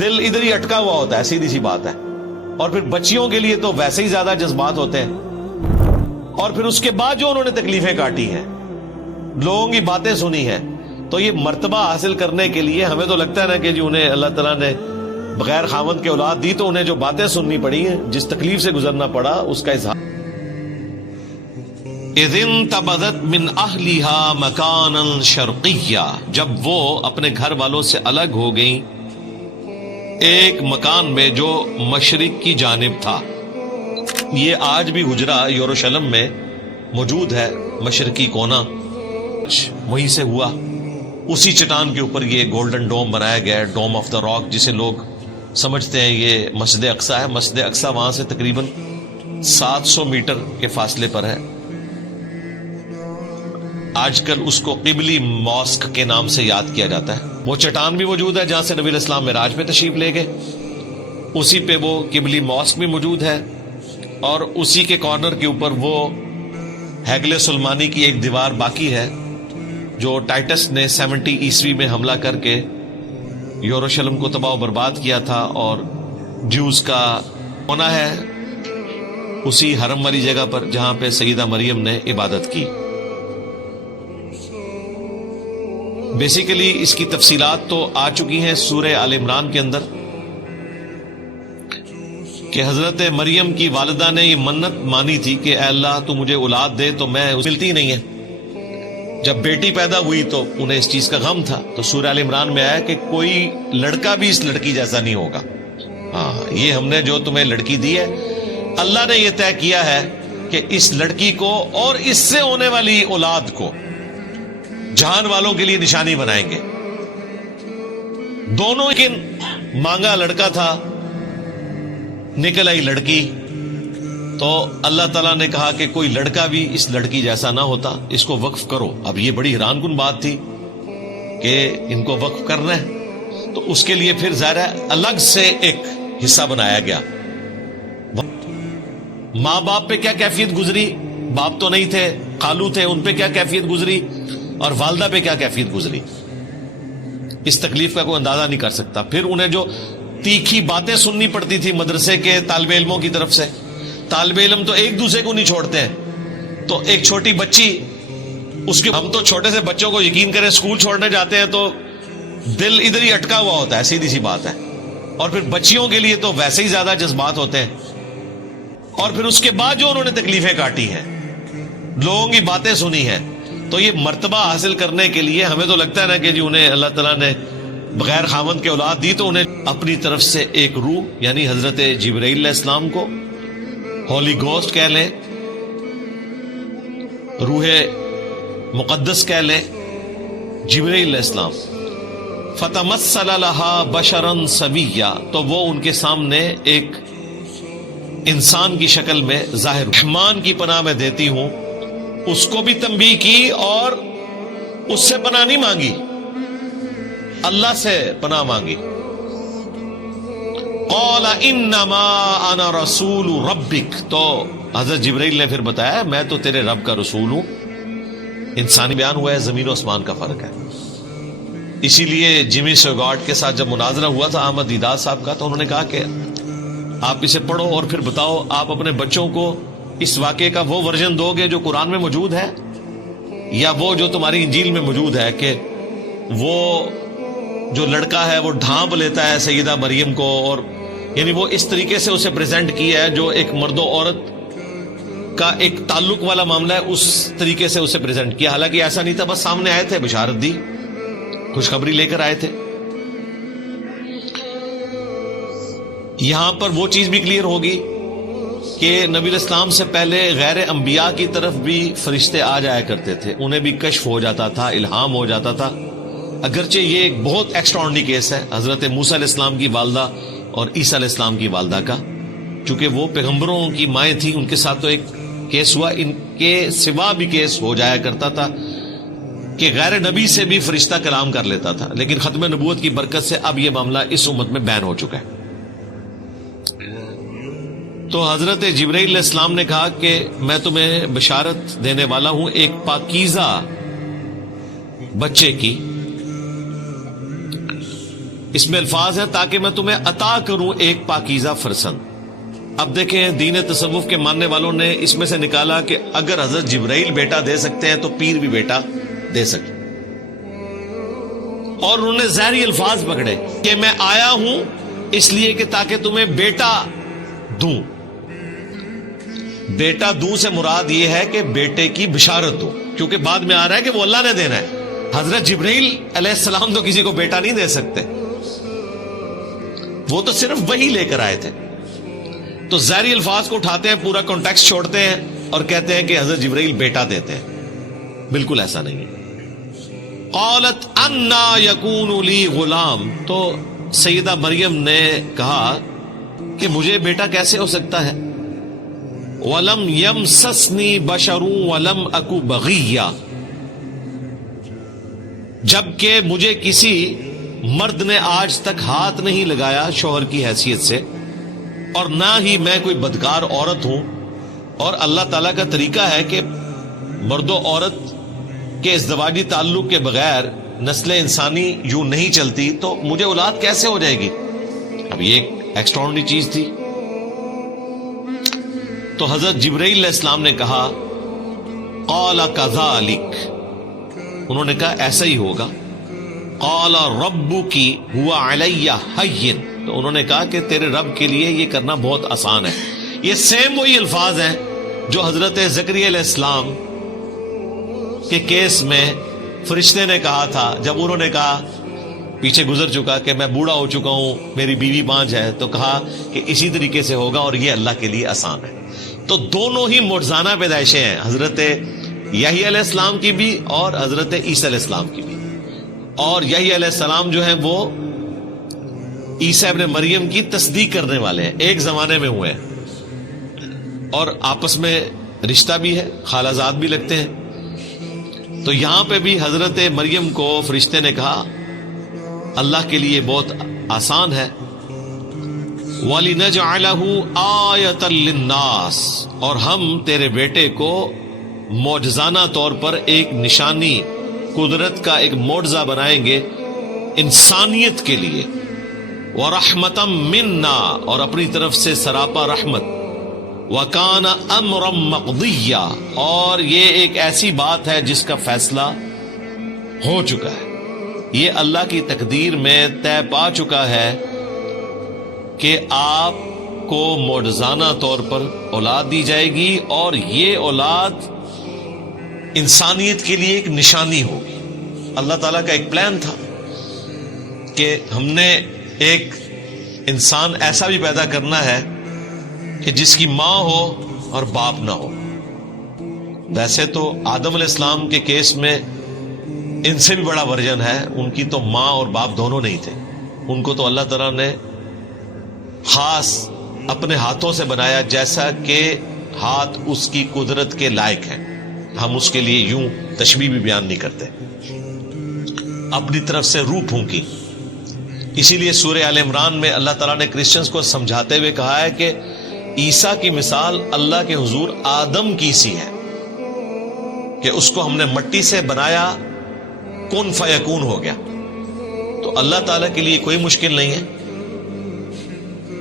دل ادھر ہی اٹکا ہوا ہوتا ہے، سیدھی سی بات ہے. اور پھر بچیوں کے لیے تو ویسے ہی زیادہ جذبات ہوتے ہیں، اور پھر اس کے بعد جو انہوں نے تکلیفیں کاٹی ہیں، لوگوں کی باتیں سنی ہیں، تو یہ مرتبہ حاصل کرنے کے لیے ہمیں تو لگتا ہے نا کہ جی انہیں اللہ تعالیٰ نے بغیر خاوند کے اولاد دی، تو انہیں جو باتیں سننی پڑی ہیں، جس تکلیف سے گزرنا پڑا، اس کا اظہار. اذ انتبذت من اہلها مکانا شرقیا، جب وہ اپنے گھر والوں سے الگ ہو گئیں ایک مکان میں جو مشرق کی جانب تھا. یہ آج بھی حجرہ یروشلم میں موجود ہے، مشرقی کونا وہیں سے ہوا. اسی چٹان کے اوپر یہ گولڈن ڈوم بنایا گیا ہے، ڈوم آف دا راک، جسے لوگ سمجھتے ہیں یہ مسجد اقصی ہے. مسجد اقصی وہاں سے تقریباً 700 میٹر کے فاصلے پر ہے. آج کل اس کو قبلی ماسک کے نام سے یاد کیا جاتا ہے. وہ چٹان بھی موجود ہے جہاں سے نبی علیہ السلام معراج پہ تشریف لے گئے، اسی پہ وہ قبلی ماسک بھی موجود ہے، اور اسی کے کارنر کے اوپر وہ ہیگل سلمانی کی ایک دیوار باقی ہے جو ٹائٹس نے 70 عیسوی میں حملہ کر کے یروشلم کو تباہ و برباد کیا تھا، اور جوز کا ہونا ہے اسی حرم والی جگہ پر جہاں پہ سیدہ مریم نے عبادت کی. بیسیکلی اس کی تفصیلات تو آ چکی ہیں سورہ آل عمران کے اندر، کہ حضرت مریم کی والدہ نے یہ منت مانی تھی کہ اے اللہ تو مجھے اولاد دے، تو میں ملتی نہیں ہے. جب بیٹی پیدا ہوئی تو انہیں اس چیز کا غم تھا، تو سورہ آل عمران میں آیا کہ کوئی لڑکا بھی اس لڑکی جیسا نہیں ہوگا. ہاں، یہ ہم نے جو تمہیں لڑکی دی ہے، اللہ نے یہ طے کیا ہے کہ اس لڑکی کو اور اس سے ہونے والی اولاد کو جہان والوں کے لیے نشانی بنائیں گے. دونوں لیکن مانگا لڑکا تھا، نکل آئی لڑکی. تو اللہ تعالیٰ نے کہا کہ کوئی لڑکا بھی اس لڑکی جیسا نہ ہوتا، اس کو وقف کرو. اب یہ بڑی حیران کن بات تھی کہ ان کو وقف کرنا ہے، تو اس کے لیے پھر ظاہر ہے الگ سے ایک حصہ بنایا گیا. ماں باپ پہ کیا کیفیت گزری، باپ تو نہیں تھے، خالو تھے، ان پہ کیا کیفیت گزری، اور والدہ پہ کیا کیفیت گزری، اس تکلیف کا کوئی اندازہ نہیں کر سکتا. پھر انہیں جو تیکھی باتیں سننی پڑتی تھی مدرسے کے طالب علموں کی طرف سے. طالب علم تو ایک دوسرے کو نہیں چھوڑتے ہیں، تو ایک چھوٹی بچی، اس کے ہم تو چھوٹے سے بچوں کو یقین کریں اسکول چھوڑنے جاتے ہیں تو دل ادھر ہی اٹکا ہوا ہوتا ہے، سیدھی سی بات ہے. اور پھر بچیوں کے لیے تو ویسے ہی زیادہ جذبات ہوتے ہیں، اور پھر اس کے بعد جو انہوں نے تکلیفیں کاٹی ہیں، لوگوں کی باتیں سنی ہیں، تو یہ مرتبہ حاصل کرنے کے لیے ہمیں تو لگتا ہے نا کہ جی انہیں اللہ تعالیٰ نے بغیر خاوند کے اولاد دی، تو انہیں اپنی طرف سے ایک روح یعنی حضرت جبرائیل علیہ السلام کو ہولی گوسٹ کہہ لیں، روح مقدس کہہ لیں، جبرائیل علیہ السلام، فتمثل لها بشرا سویا، تو وہ ان کے سامنے ایک انسان کی شکل میں ظاہر. رحمان کی پناہ میں دیتی ہوں، اس کو بھی تنبیہ کی، اور اس سے پناہ نہیں مانگی، اللہ سے پناہ مانگی. قال انما انا رسول ربک، تو حضرت جبرائیل نے پھر بتایا میں تو تیرے رب کا رسول ہوں. انسانی بیان ہوا ہے، زمین و آسمان کا فرق ہے. اسی لیے جمی سوگارڈ کے ساتھ جب مناظرہ ہوا تھا احمد دیدار صاحب کا، تو انہوں نے کہا کہ آپ اسے پڑھو اور پھر بتاؤ آپ اپنے بچوں کو اس واقعے کا وہ ورژن دو گے جو قرآن میں موجود ہے، یا وہ جو تمہاری انجیل میں موجود ہے، کہ وہ جو لڑکا ہے وہ ڈھانپ لیتا ہے سیدہ مریم کو، اور یعنی وہ اس طریقے سے اسے پریزنٹ کیا ہے جو ایک مرد و عورت کا ایک تعلق والا معاملہ ہے، اس طریقے سے اسے پریزنٹ کیا. حالانکہ ایسا نہیں تھا، بس سامنے آئے تھے، بشارت دی، خوشخبری لے کر آئے تھے. یہاں پر وہ چیز بھی کلیئر ہوگی کہ نبی علیہ السلام سے پہلے غیر انبیاء کی طرف بھی فرشتے آ جایا کرتے تھے، انہیں بھی کشف ہو جاتا تھا، الہام ہو جاتا تھا. اگرچہ یہ ایک بہت ایکسٹراڈنری کیس ہے حضرت موسیٰ علیہ السلام کی والدہ اور عیسیٰ علیہ السلام کی والدہ کا، چونکہ وہ پیغمبروں کی مائیں تھیں، ان کے ساتھ تو ایک کیس ہوا. ان کے سوا بھی کیس ہو جایا کرتا تھا کہ غیر نبی سے بھی فرشتہ کلام کر لیتا تھا، لیکن ختم نبوت کی برکت سے اب یہ معاملہ اس امت میں بین ہو چکا ہے. تو حضرت جبرائیل علیہ السلام نے کہا کہ میں تمہیں بشارت دینے والا ہوں ایک پاکیزہ بچے کی، اس میں الفاظ ہیں تاکہ میں تمہیں عطا کروں ایک پاکیزہ فرزند. اب دیکھیں دین تصوف کے ماننے والوں نے اس میں سے نکالا کہ اگر حضرت جبرائیل بیٹا دے سکتے ہیں تو پیر بھی بیٹا دے سکتے، اور انہوں نے ظاہری الفاظ پکڑے کہ میں آیا ہوں اس لیے کہ تاکہ تمہیں بیٹا دوں. بیٹا دوں سے مراد یہ ہے کہ بیٹے کی بشارت دوں، کیونکہ بعد میں آ رہا ہے کہ وہ اللہ نے دینا ہے. حضرت جبرائیل علیہ السلام تو کسی کو بیٹا نہیں دے سکتے، وہ تو صرف وہی لے کر آئے تھے. تو ظاہری الفاظ کو اٹھاتے ہیں، پورا کانٹیکسٹ چھوڑتے ہیں اور کہتے ہیں کہ حضرت جبرائیل بیٹا دیتے ہیں. بالکل ایسا نہیں ہے. قالت انا یکون لی غلام، تو سیدہ مریم نے کہا کہ مجھے بیٹا کیسے ہو سکتا ہے. ولم یمسسنی بشر ولم اکو بغیہ، جبکہ مجھے کسی مرد نے آج تک ہاتھ نہیں لگایا شوہر کی حیثیت سے، اور نہ ہی میں کوئی بدکار عورت ہوں. اور اللہ تعالیٰ کا طریقہ ہے کہ مرد و عورت کے ازدواجی تعلق کے بغیر نسل انسانی یوں نہیں چلتی، تو مجھے اولاد کیسے ہو جائے گی. اب یہ ایک ایکسٹراڈنری چیز تھی. تو حضرت جبرائیل علیہ السلام نے کہا قال کذالک، انہوں نے کہا ایسا ہی ہوگا. قال ربک هو علی ہین، تو انہوں نے کہا کہ تیرے رب کے لیے یہ کرنا بہت آسان ہے. یہ سیم وہی الفاظ ہیں جو حضرت زکریا علیہ السلام کے کیس میں فرشتے نے کہا تھا جب انہوں نے کہا، پیچھے گزر چکا کہ میں بوڑھا ہو چکا ہوں، میری بیوی 5 ہے، تو کہا کہ اسی طریقے سے ہوگا اور یہ اللہ کے لیے آسان ہے. تو دونوں ہی معجزانہ پیدائشیں ہیں، حضرت یحییٰ علیہ السلام کی بھی اور حضرت عیسیٰ علیہ السلام کی بھی. اور یحییٰ علیہ السلام جو ہیں وہ عیسیٰ ابن مریم کی تصدیق کرنے والے ہیں، ایک زمانے میں ہوئے ہیں اور آپس میں رشتہ بھی ہے، خالہ زاد بھی لگتے ہیں. تو یہاں پہ بھی حضرت مریم کو فرشتے نے کہا اللہ کے لیے بہت آسان ہے. وَلِنَجْعَلَهُ آیَةً لِلنَّاسِ، اور ہم تیرے بیٹے کو معجزانہ طور پر ایک نشانی، قدرت کا ایک معجزہ بنائیں گے انسانیت کے لیے. وَرَحْمَةً مِنَّا، اور اپنی طرف سے سراپا رحمت. وَكَانَ أَمْرًا مَقْضِيًّا، اور یہ ایک ایسی بات ہے جس کا فیصلہ ہو چکا ہے، یہ اللہ کی تقدیر میں طے پا چکا ہے کہ آپ کو معجزانہ طور پر اولاد دی جائے گی، اور یہ اولاد انسانیت کے لیے ایک نشانی ہوگی. اللہ تعالیٰ کا ایک پلان تھا کہ ہم نے ایک انسان ایسا بھی پیدا کرنا ہے کہ جس کی ماں ہو اور باپ نہ ہو. ویسے تو آدم علیہ السلام کے کیس میں ان سے بھی بڑا ورژن ہے، ان کی تو ماں اور باپ دونوں نہیں تھے. ان کو تو اللہ تعالیٰ نے خاص اپنے ہاتھوں سے بنایا جیسا کہ ہاتھ اس کی قدرت کے لائق ہیں. ہم اس کے لیے یوں تشبیہ بھی بیان نہیں کرتے. اپنی طرف سے روح پھونکی. اسی لیے سورہ آل عمران میں اللہ تعالیٰ نے کرسچنز کو سمجھاتے ہوئے کہا ہے کہ عیسیٰ کی مثال اللہ کے حضور آدم کی سی ہے کہ اس کو ہم نے مٹی سے بنایا، کن فیکون ہو گیا. تو اللہ تعالیٰ کے لیے کوئی مشکل نہیں ہے.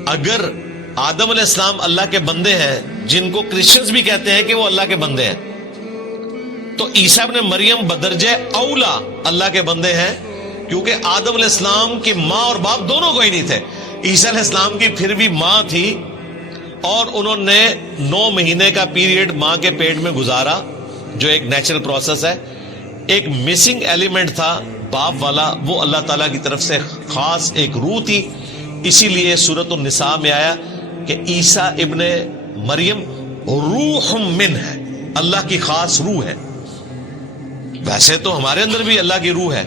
اگر آدم علیہ السلام اللہ کے بندے ہیں، جن کو کرسچنز بھی کہتے ہیں کہ وہ اللہ کے بندے ہیں، تو عیسیٰ ابن مریم بدرجہ اولا اللہ کے بندے ہیں، کیونکہ آدم علیہ السلام کی ماں اور باپ دونوں کو ہی نہیں تھے. عیسیٰ علیہ السلام کی پھر بھی ماں تھی، اور انہوں نے 9 مہینے کا پیریڈ ماں کے پیٹ میں گزارا، جو ایک نیچرل پروسیس ہے. ایک مسنگ ایلیمنٹ تھا باپ والا، وہ اللہ تعالیٰ کی طرف سے خاص ایک روح تھی. اسی لیے سورۃ النساء میں آیا کہ عیسیٰ ابن مریم روح من ہے، اللہ کی خاص روح ہے. ویسے تو ہمارے اندر بھی اللہ کی روح ہے،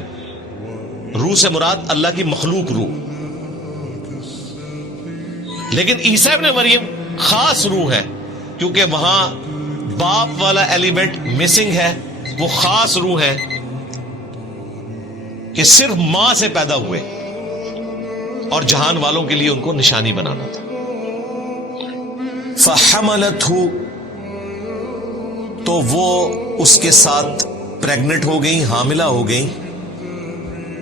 روح سے مراد اللہ کی مخلوق روح، لیکن عیسیٰ ابن مریم خاص روح ہے کیونکہ وہاں باپ والا ایلیمنٹ مسنگ ہے. وہ خاص روح ہے کہ صرف ماں سے پیدا ہوئے اور جہان والوں کے لیے ان کو نشانی بنانا تھا. فحملتہ، تو وہ اس کے ساتھ پریگنٹ ہو گئی، حاملہ ہو گئی.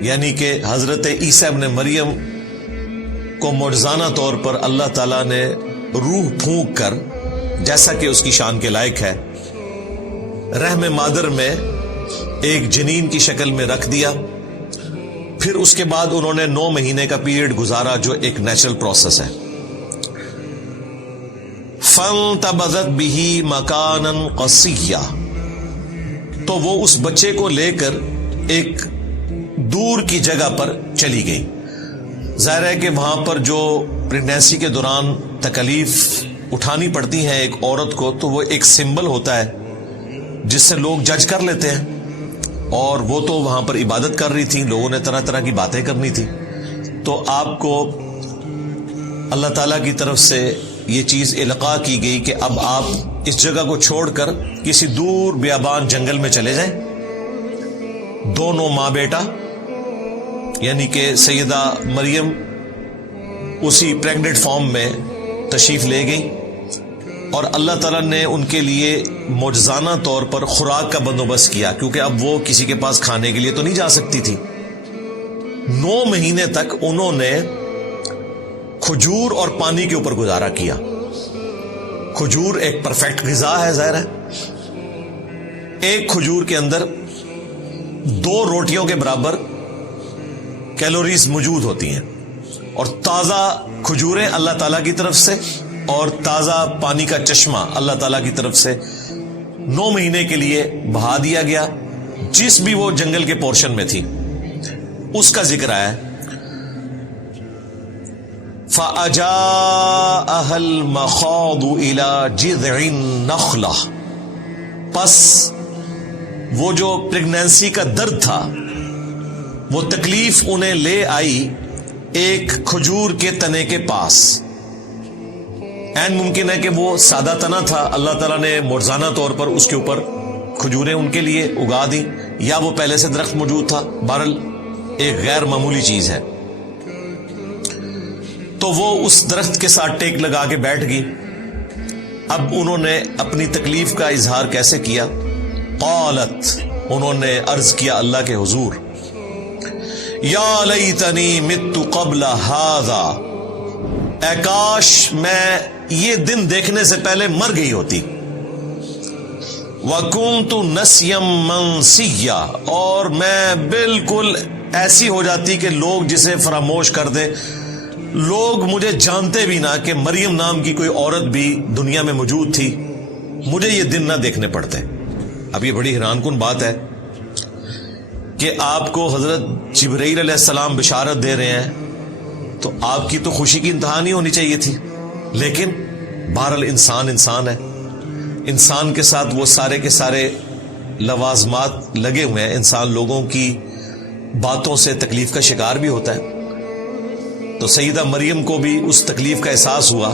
یعنی کہ حضرت عیسیٰ ابن مریم کو معجزانہ طور پر اللہ تعالیٰ نے روح پھونک کر، جیسا کہ اس کی شان کے لائق ہے، رحم مادر میں ایک جنین کی شکل میں رکھ دیا. پھر اس کے بعد انہوں نے 9 مہینے کا پیریڈ گزارا جو ایک نیچرل پروسیس ہے. فانتبذت به مکانا قصیا، تو وہ اس بچے کو لے کر ایک دور کی جگہ پر چلی گئی. ظاہر ہے کہ وہاں پر جو پریگنینسی کے دوران تکلیف اٹھانی پڑتی ہیں ایک عورت کو، تو وہ ایک سمبل ہوتا ہے جس سے لوگ جج کر لیتے ہیں. اور وہ تو وہاں پر عبادت کر رہی تھی، لوگوں نے طرح طرح کی باتیں کرنی تھی. تو آپ کو اللہ تعالیٰ کی طرف سے یہ چیز القاء کی گئی کہ اب آپ اس جگہ کو چھوڑ کر کسی دور بیابان جنگل میں چلے جائیں. دونوں ماں بیٹا، یعنی کہ سیدہ مریم اسی پریگننٹ فارم میں تشریف لے گئی، اور اللہ تعالیٰ نے ان کے لیے معجزانہ طور پر خوراک کا بندوبست کیا، کیونکہ اب وہ کسی کے پاس کھانے کے لیے تو نہیں جا سکتی تھی. 9 مہینے تک انہوں نے کھجور اور پانی کے اوپر گزارا کیا. کھجور ایک پرفیکٹ غذا ہے، ظاہر ہے. ایک کھجور کے اندر 2 روٹیوں کے برابر کیلوریز موجود ہوتی ہیں، اور تازہ کھجوریں اللہ تعالیٰ کی طرف سے اور تازہ پانی کا چشمہ اللہ تعالیٰ کی طرف سے 9 مہینے کے لیے بہا دیا گیا. جس بھی وہ جنگل کے پورشن میں تھی اس کا ذکر آیا. فَأَجَاءَهَا الْمَخَاضُ إِلَى جِذْعِ النَّخْلَةِ، پس وہ جو پریگنینسی کا درد تھا، وہ تکلیف انہیں لے آئی ایک کھجور کے تنے کے پاس. این ممکن ہے کہ وہ سادہ تنا تھا، اللہ تعالیٰ نے معجزانہ طور پر اس کے اوپر کھجوریں ان کے لیے اگا دی، یا وہ پہلے سے درخت موجود تھا. بہرحال ایک غیر معمولی چیز ہے. تو وہ اس درخت کے ساتھ ٹیک لگا کے بیٹھ گئی. اب انہوں نے اپنی تکلیف کا اظہار کیسے کیا؟ قالت، انہوں نے عرض کیا اللہ کے حضور، یا لیتنی مت قبل ھذا، اے کاش میں یہ دن دیکھنے سے پہلے مر گئی ہوتی. وَكُنْتُ نَسْيًا مَنْسِيًّا، اور میں بالکل ایسی ہو جاتی کہ لوگ جسے فراموش کر دیں، لوگ مجھے جانتے بھی نہ کہ مریم نام کی کوئی عورت بھی دنیا میں موجود تھی، مجھے یہ دن نہ دیکھنے پڑتے. اب یہ بڑی حیران کن بات ہے کہ آپ کو حضرت جبرائیل علیہ السلام بشارت دے رہے ہیں، تو آپ کی تو خوشی کی انتہا نہیں ہونی چاہیے تھی. لیکن بہرحال انسان ہے، انسان کے ساتھ وہ سارے کے سارے لوازمات لگے ہوئے ہیں. انسان لوگوں کی باتوں سے تکلیف کا شکار بھی ہوتا ہے. تو سیدہ مریم کو بھی اس تکلیف کا احساس ہوا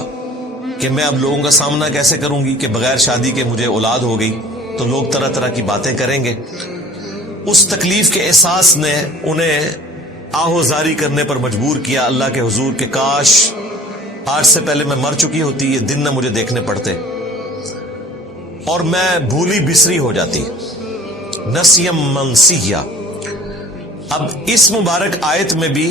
کہ میں اب لوگوں کا سامنا کیسے کروں گی کہ بغیر شادی کے مجھے اولاد ہو گئی، تو لوگ طرح طرح کی باتیں کریں گے. اس تکلیف کے احساس نے انہیں آہوزاری کرنے پر مجبور کیا اللہ کے حضور کہ کاش آج سے پہلے میں مر چکی ہوتی، یہ دن نہ مجھے دیکھنے پڑتے، اور میں بھولی بسری ہو جاتی. نسیم منسیہ. اب اس مبارک آیت میں بھی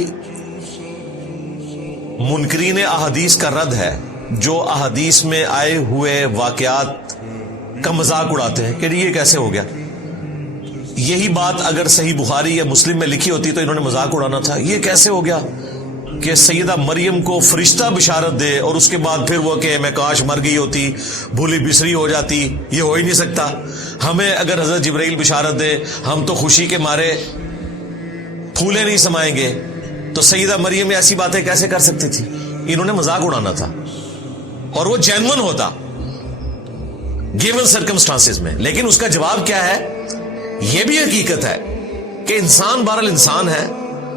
منکرین احادیث کا رد ہے، جو احادیث میں آئے ہوئے واقعات کا مذاق اڑاتے ہیں کہ یہ کیسے ہو گیا. یہی بات اگر صحیح بخاری یا مسلم میں لکھی ہوتی تو انہوں نے مذاق اڑانا تھا. یہ کیسے ہو گیا کہ سیدہ مریم کو فرشتہ بشارت دے اور اس کے بعد پھر وہ کہ میں کاش مر گئی ہوتی، بھولی بسری ہو جاتی. یہ ہو ہی نہیں سکتا. ہمیں اگر حضرت جبرائیل بشارت دے، ہم تو خوشی کے مارے پھولے نہیں سمائیں گے. تو سیدہ مریم ایسی باتیں کیسے کر سکتی تھی؟ انہوں نے مذاق اڑانا تھا، اور وہ جینون ہوتا گیون سرکمسٹانسز میں. لیکن اس کا جواب کیا ہے؟ یہ بھی حقیقت ہے کہ انسان بہرحال انسان ہے،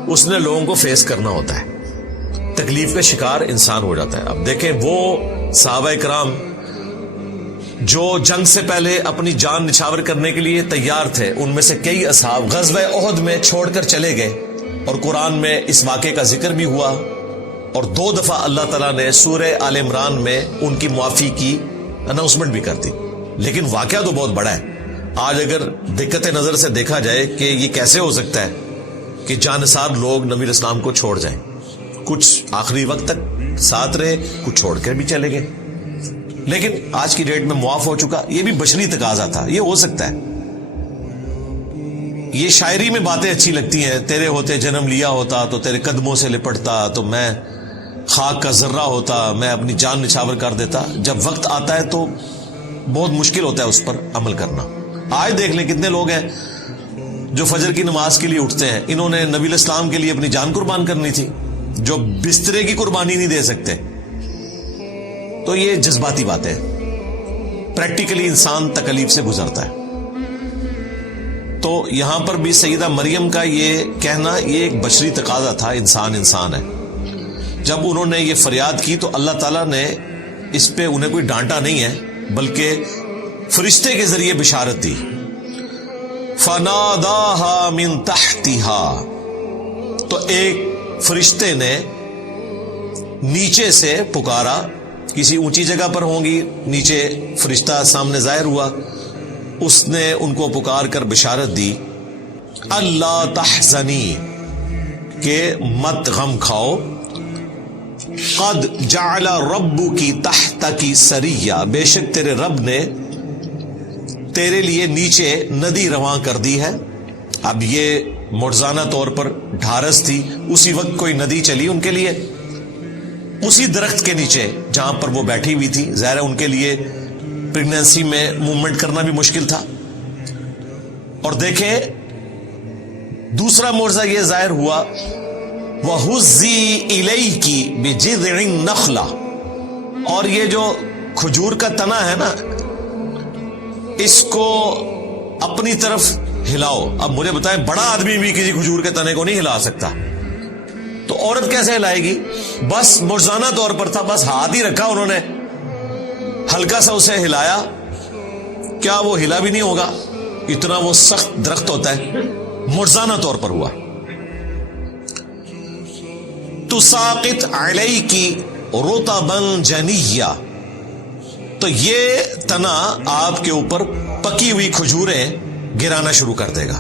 اس نے لوگوں کو فیس کرنا ہوتا ہے، تکلیف کا شکار انسان ہو جاتا ہے. اب دیکھیں وہ صحابہ کرام جو جنگ سے پہلے اپنی جان نچھاور کرنے کے لیے تیار تھے، ان میں سے کئی اصحاب غزوہ احد میں چھوڑ کر چلے گئے، اور قرآن میں اس واقعے کا ذکر بھی ہوا، اور 2 دفعہ اللہ تعالیٰ نے سورہ آل عمران میں ان کی معافی کی اناؤنسمنٹ بھی کر دی. لیکن واقعہ تو بہت بڑا ہے. آج اگر دقت نظر سے دیکھا جائے کہ یہ کیسے ہو سکتا ہے کہ جانثار لوگ نبی علیہ السلام کو چھوڑ جائیں. کچھ آخری وقت تک ساتھ رہے, کچھ چھوڑ کر بھی چلے گئے. لیکن آج کی ڈیٹ میں معاف ہو چکا. یہ بھی بشری تقاضا تھا, یہ ہو سکتا ہے. یہ شاعری میں باتیں اچھی لگتی ہیں, تیرے ہوتے جنم لیا ہوتا تو تیرے قدموں سے لپٹتا, تو میں خاک کا ذرہ ہوتا, میں اپنی جان نچھاور کر دیتا. جب وقت آتا ہے تو بہت مشکل ہوتا ہے اس پر عمل کرنا. آج دیکھ لیں کتنے لوگ ہیں جو فجر کی نماز کے لیے اٹھتے ہیں, انہوں نے نبی علیہ السلام کے لیے اپنی جان قربان کرنی تھی, جو بسترے کی قربانی نہیں دے سکتے. تو یہ جذباتی باتیں, پریکٹیکلی انسان تکلیف سے گزرتا ہے. تو یہاں پر بھی سیدہ مریم کا یہ کہنا یہ ایک بشری تقاضا تھا, انسان ہے. جب انہوں نے یہ فریاد کی تو اللہ تعالیٰ نے اس پہ انہیں کوئی ڈانٹا نہیں ہے, بلکہ فرشتے کے ذریعے بشارت دی. فناداها من تحتها, تو ایک فرشتے نے نیچے سے پکارا. کسی اونچی جگہ پر ہوں گی, نیچے فرشتہ سامنے ظاہر ہوا, اس نے ان کو پکار کر بشارت دی, اللہ تحزنی, کہ مت غم کھاؤ, قد جعل ربکی تحتکی سریہ, بے شک تیرے رب نے تیرے لیے نیچے ندی رواں کر دی ہے. اب یہ معجزانہ طور پر ڈھارس تھی, اسی وقت کوئی ندی چلی ان کے لیے, اسی درخت کے نیچے جہاں پر وہ بیٹھی ہوئی تھی. ظاہر ہے ان کے لیے پریگنینسی میں موومنٹ کرنا بھی مشکل تھا. اور دیکھیں دوسرا معجزہ یہ ظاہر ہوا, وَهُزِّي إِلَيْكِ بِجِذْعِ النَّخْلَةِ, اور یہ جو کھجور کا تنا ہے نا, اس کو اپنی طرف ہلاؤ. اب مجھے بتائیں, بڑا آدمی بھی کسی کھجور کے تنے کو نہیں ہلا سکتا, تو عورت کیسے ہلائے گی؟ بس معجزانہ طور پر تھا, بس ہاتھ ہی رکھا انہوں نے, ہلکا سا اسے ہلایا, کیا وہ ہلا بھی نہیں ہوگا, اتنا وہ سخت درخت ہوتا ہے. معجزانہ طور پر ہوا. تساقط علیکی رطبا جنیہ, تو یہ تنا آپ کے اوپر پکی ہوئی کھجوریں گرانا شروع کر دے گا.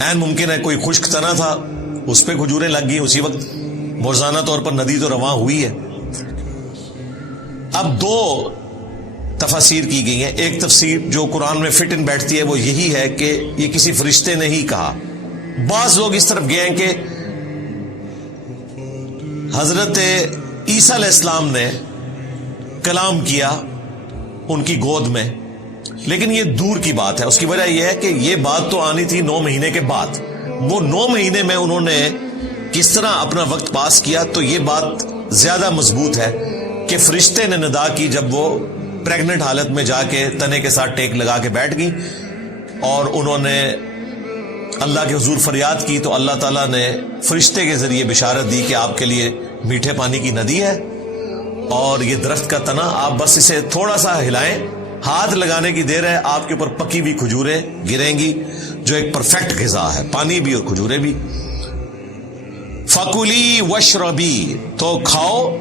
این ممکن ہے کوئی خشک تنا تھا, اس پہ کھجوریں لگ گئی اسی وقت. معجزانہ طور پر ندی تو رواں ہوئی ہے. اب دو تفاسیر کی گئی ہیں. ایک تفسیر جو قرآن میں فٹ ان بیٹھتی ہے وہ یہی ہے کہ یہ کسی فرشتے نے ہی کہا. بعض لوگ اس طرف گئے ہیں کہ حضرت عیسیٰ علیہ السلام نے کلام کیا ان کی گود میں, لیکن یہ دور کی بات ہے. اس کی وجہ یہ ہے کہ یہ بات تو آنی تھی 9 مہینے کے بعد. وہ 9 مہینے میں انہوں نے کس طرح اپنا وقت پاس کیا, تو یہ بات زیادہ مضبوط ہے کہ فرشتے نے ندا کی جب وہ پریگننٹ حالت میں جا کے تنے کے ساتھ ٹیک لگا کے بیٹھ گئی, اور انہوں نے اللہ کے حضور فریاد کی, تو اللہ تعالیٰ نے فرشتے کے ذریعے بشارت دی کہ آپ کے لیے میٹھے پانی کی ندی ہے, اور یہ درخت کا تنا آپ بس اسے تھوڑا سا ہلائیں, ہاتھ لگانے کی دیر ہے, آپ کے اوپر پکی ہوئی کھجوریں گریں گی, جو ایک پرفیکٹ غذا ہے, پانی بھی اور کھجوریں بھی. فَكُلِي وَاشْرَبِي, تو کھاؤ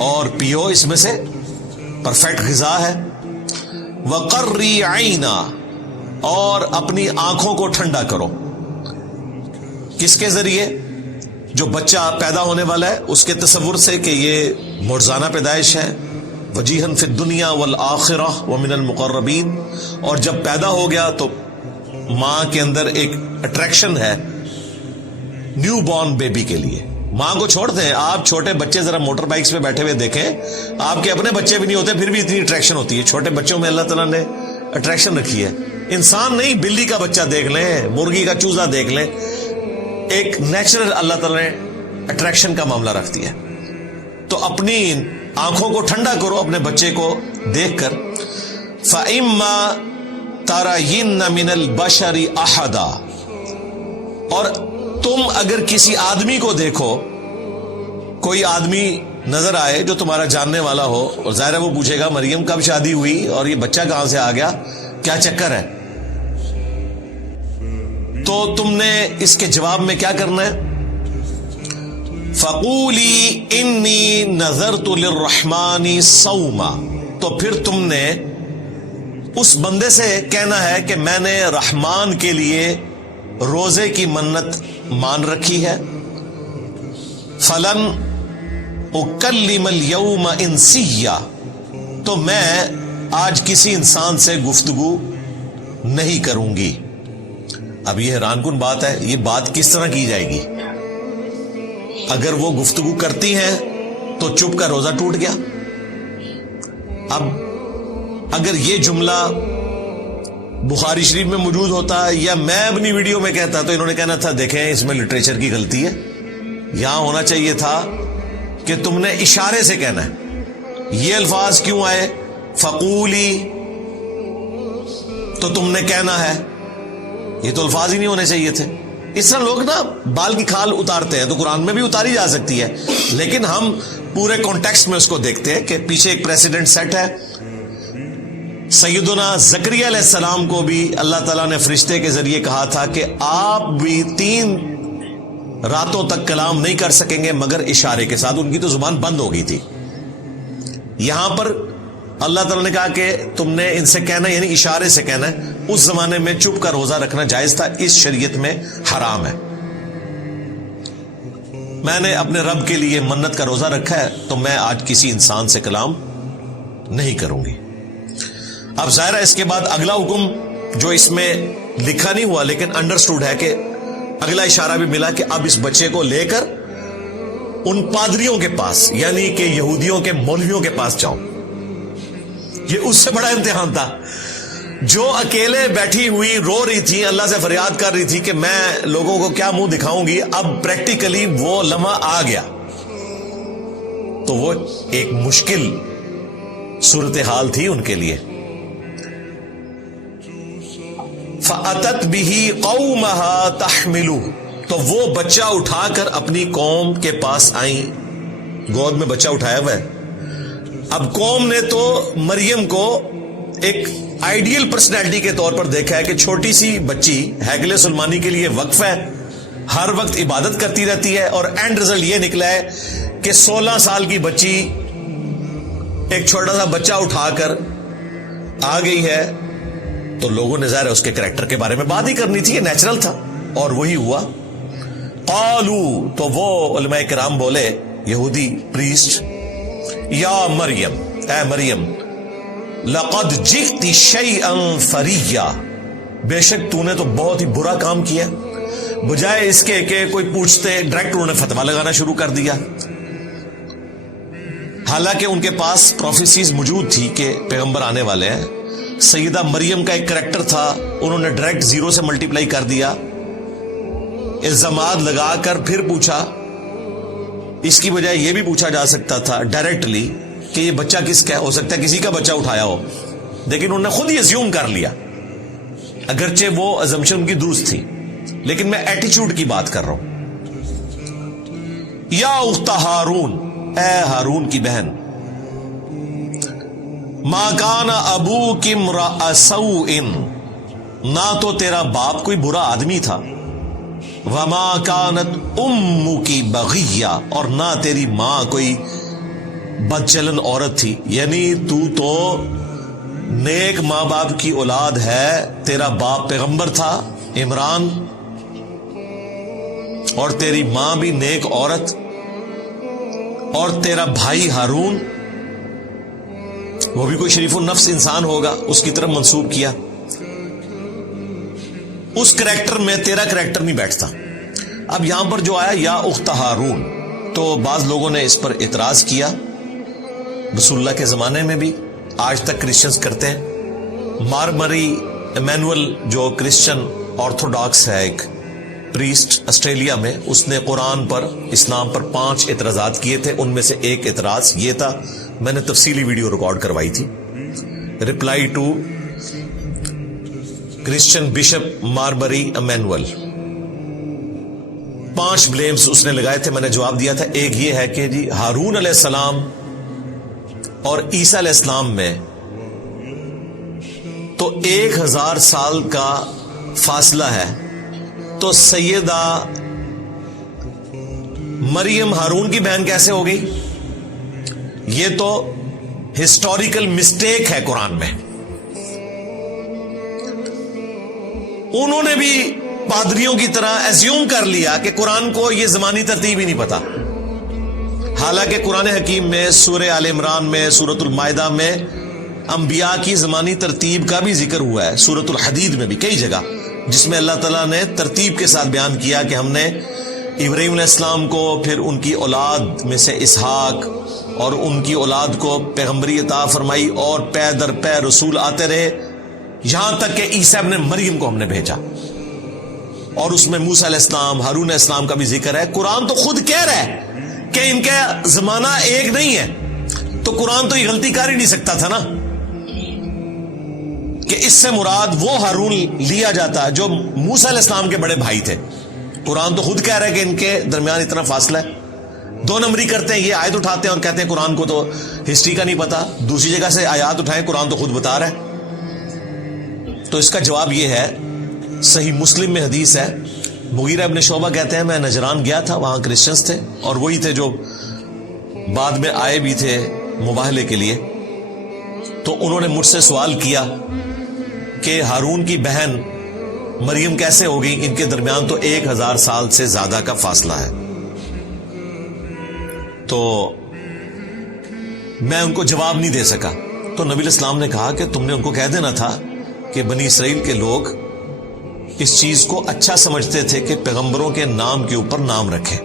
اور پیو اس میں سے, پرفیکٹ غذا ہے. وَقَرِّي عَيْنًا, اور اپنی آنکھوں کو ٹھنڈا کرو. کس کے ذریعے؟ جو بچہ پیدا ہونے والا ہے اس کے تصور سے کہ یہ معجزانہ پیدائش ہے. وجیہن فی الدنیا والآخرہ ومن المقربین, اور جب پیدا ہو گیا تو ماں کے اندر ایک اٹریکشن ہے نیو بورن بیبی کے لیے. ماں کو چھوڑتے ہیں, آپ چھوٹے بچے ذرا موٹر بائکس پہ بیٹھے ہوئے دیکھیں, آپ کے اپنے بچے بھی نہیں ہوتے پھر بھی اتنی اٹریکشن ہوتی ہے. چھوٹے بچوں میں اللہ تعالیٰ نے اٹریکشن رکھی ہے. انسان نہیں, بلی کا بچہ دیکھ لیں, مرغی کا چوزا دیکھ لیں, ایک نیچرل اللہ تعالیٰ نے اٹریکشن کا معاملہ رکھتی ہے. تو اپنی آنکھوں کو ٹھنڈا کرو اپنے بچے کو دیکھ کر. فَإِمَّا تَرَيِنَّ مِنَ الْبَشَرِ أَحَدًا, اور تم اگر کسی آدمی کو دیکھو, کوئی آدمی نظر آئے جو تمہارا جاننے والا ہو, اور ظاہر ہے وہ پوچھے گا مریم کب شادی ہوئی اور یہ بچہ کہاں سے آ گیا, کیا چکر ہے, تو تم نے اس کے جواب میں کیا کرنا ہے؟ فَقُولِي إِنِّي نَذَرْتُ لِلرَّحْمَنِ صَوْمًا, تو پھر تم نے اس بندے سے کہنا ہے کہ میں نے رحمان کے لیے روزے کی منت مان رکھی ہے. فلن اکلم اليوم انسیا، تو میں آج کسی انسان سے گفتگو نہیں کروں گی. اب یہ حیران کن بات ہے، یہ بات کس طرح کی جائے گی؟ اگر وہ گفتگو کرتی ہیں تو چپ کا روزہ ٹوٹ گیا. اب اگر یہ جملہ بخاری شریف میں موجود ہوتا یا میں اپنی ویڈیو میں کہتا تو انہوں نے کہنا تھا دیکھیں اس میں لٹریچر کی غلطی ہے، یہاں ہونا چاہیے تھا کہ تم نے اشارے سے کہنا ہے. یہ الفاظ کیوں آئے؟ فقولی، تو تم نے کہنا ہے، یہ تو الفاظ ہی نہیں ہونے چاہیے تھے. اس طرح لوگ نا بال کی کھال اتارتے ہیں، تو قرآن میں بھی اتاری جا سکتی ہے، لیکن ہم پورے کانٹیکسٹ میں اس کو دیکھتے ہیں کہ پیچھے ایک پریسیڈنٹ سیٹ ہے. سیدنا زکریا علیہ السلام کو بھی اللہ تعالیٰ نے فرشتے کے ذریعے کہا تھا کہ آپ بھی 3 راتوں تک کلام نہیں کر سکیں گے مگر اشارے کے ساتھ. ان کی تو زبان بند ہو گئی تھی. یہاں پر اللہ تعالیٰ نے کہا کہ تم نے ان سے کہنا یعنی اشارے سے کہنا ہے. اس زمانے میں چپ کا روزہ رکھنا جائز تھا، اس شریعت میں حرام ہے. میں نے اپنے رب کے لیے منت کا روزہ رکھا ہے تو میں آج کسی انسان سے کلام نہیں کروں گی. اب ظاہر ہے اس کے بعد اگلا حکم جو اس میں لکھا نہیں ہوا لیکن انڈرسٹوڈ ہے کہ اگلا اشارہ بھی ملا کہ اب اس بچے کو لے کر ان پادریوں کے پاس یعنی کہ یہودیوں کے مولویوں کے پاس جاؤ. یہ اس سے بڑا امتحان تھا. جو اکیلے بیٹھی ہوئی رو رہی تھی، اللہ سے فریاد کر رہی تھی کہ میں لوگوں کو کیا منہ دکھاؤں گی، اب پریکٹیکلی وہ لمحہ آ گیا. تو وہ ایک مشکل صورتحال تھی ان کے لیے. فَأَتَتْ بِهِ قَوْمَهَا تَحْمِلُهُ، تو وہ بچہ اٹھا کر اپنی قوم کے پاس آئیں. گود میں بچہ اٹھایا ہوا ہے. اب قوم نے تو مریم کو ایک آئیڈیل پرسنالٹی کے طور پر دیکھا ہے کہ چھوٹی سی بچی ہیکل سلمانی کے لیے وقف ہے، ہر وقت عبادت کرتی رہتی ہے، اور اینڈ رزلٹ یہ نکلا ہے کہ 16 سال کی بچی ایک چھوٹا سا بچہ اٹھا کر آ گئی ہے. تو لوگوں نے ظاہر اس کے کریکٹر کے بارے میں بات ہی کرنی تھی، یہ نیچرل تھا، اور وہی ہوا. قالو، تو وہ علماء کرام بولے، یہودی پریسٹ، یا مریم، اے مریم، لقد جئت شیئا فریا، بے شک تو نے تو بہت ہی برا کام کیا. بجائے اس کے کہ کوئی پوچھتے ڈائریکٹ انہوں نے فتویٰ لگانا شروع کر دیا. حالانکہ ان کے پاس پروفیسیز موجود تھی کہ پیغمبر آنے والے ہیں. سیدہ مریم کا ایک کریکٹر تھا، انہوں نے ڈائریکٹ 0 سے ملٹیپلائی کر دیا، الزامات لگا کر پھر پوچھا. اس کی بجائے یہ بھی پوچھا جا سکتا تھا ڈائریکٹلی کہ یہ بچہ کس کا ہے، ہو سکتا ہے کسی کا بچہ اٹھایا ہو، لیکن انہوں نے خود ہی ازیوم کر لیا، اگرچہ وہ ازمپشن ان کی درست تھی. لیکن میں ایٹیچیوڈ کی بات کر رہا ہوں. یا اخت ہارون، اے ہارون کی بہن، ما کان ابوک امرأ سوء، نہ تو تیرا باپ کوئی برا آدمی تھا، وما کانت امک بغیہ، اور نہ تیری ماں کوئی بدچلن عورت تھی. یعنی تو نیک ماں باپ کی اولاد ہے. تیرا باپ پیغمبر تھا عمران، اور تیری ماں بھی نیک عورت، اور تیرا بھائی ہارون وہ بھی کوئی شریف النفس انسان ہوگا، اس کی طرف منسوب کیا. اس کریکٹر میں تیرا کریکٹر نہیں بیٹھتا. اب یہاں پر جو آیا یا اخت ہارون، تو بعض لوگوں نے اس پر اعتراض کیا. رسول اللہ کے زمانے میں بھی آج تک کرسچنز کرتے ہیں. مارمری ایمینول جو کرسچن آرتھوڈاکس ہے، ایک پریسٹ آسٹریلیا میں، اس نے قرآن پر، اسلام پر 5 اعتراضات کیے تھے. ان میں سے ایک اعتراض یہ تھا، میں نے تفصیلی ویڈیو ریکارڈ کروائی تھی، reply to Christian bishop Mar Mari Emmanuel. 5 blames اس نے لگائے تھے، میں نے جواب دیا تھا. ایک یہ ہے کہ جی ہارون علیہ السلام اور عیسیٰ علیہ السلام میں تو 1000 سال کا فاصلہ ہے، تو سیدہ مریم ہارون کی بہن کیسے ہو گئی؟ یہ تو ہسٹوریکل مسٹیک ہے قرآن میں. انہوں نے بھی پادریوں کی طرح ایزیوم کر لیا کہ قرآن کو یہ زمانی ترتیب ہی نہیں پتا، حالانکہ قرآن حکیم میں سورہ آل عمران میں، سورۃ المائدہ میں انبیاء کی زمانی ترتیب کا بھی ذکر ہوا ہے، سورۃ الحدید میں بھی کئی جگہ، جس میں اللہ تعالیٰ نے ترتیب کے ساتھ بیان کیا کہ ہم نے ابراہیم علیہ السلام کو، پھر ان کی اولاد میں سے اسحاق، اور ان کی اولاد کو پیغمبری عطا فرمائی، اور پے در پے رسول آتے رہے، یہاں تک کہ عیسیٰ ابن مریم کو ہم نے بھیجا، اور اس میں موسیٰ علیہ السلام، ہارون علیہ السلام کا بھی ذکر ہے۔ قرآن تو خود کہہ رہا ہے کہ ان کا زمانہ ایک نہیں ہے، تو قرآن تو یہ غلطی کر ہی نہیں سکتا تھا نا کہ اس سے مراد وہ ہارون لیا جاتا جو موسیٰ علیہ السلام کے بڑے بھائی تھے۔ قرآن تو خود کہہ رہا ہے کہ ان کے درمیان اتنا فاصلہ ہے، دو نمبری کرتے ہیں، یہ آیت اٹھاتے ہیں اور کہتے ہیں قرآن کو تو ہسٹری کا نہیں پتا، دوسری جگہ سے آیات اٹھائیں، قرآن تو خود بتا رہا ہے۔ تو اس کا جواب یہ ہے، صحیح مسلم میں حدیث ہے، مغیرہ ابن شعبہ کہتے ہیں میں نجران گیا تھا، وہاں کرسچنز تھے، اور وہی تھے جو بعد میں آئے بھی تھے مباہلے کے لیے، تو انہوں نے مجھ سے سوال کیا کہ ہارون کی بہن مریم کیسے ہو گئی، ان کے درمیان تو 1000 سال سے زیادہ کا فاصلہ ہے۔ تو میں ان کو جواب نہیں دے سکا، تو نبی الاسلام نے کہا کہ تم نے ان کو کہہ دینا تھا کہ بنی اسرائیل کے لوگ اس چیز کو اچھا سمجھتے تھے کہ پیغمبروں کے نام کے اوپر نام رکھیں،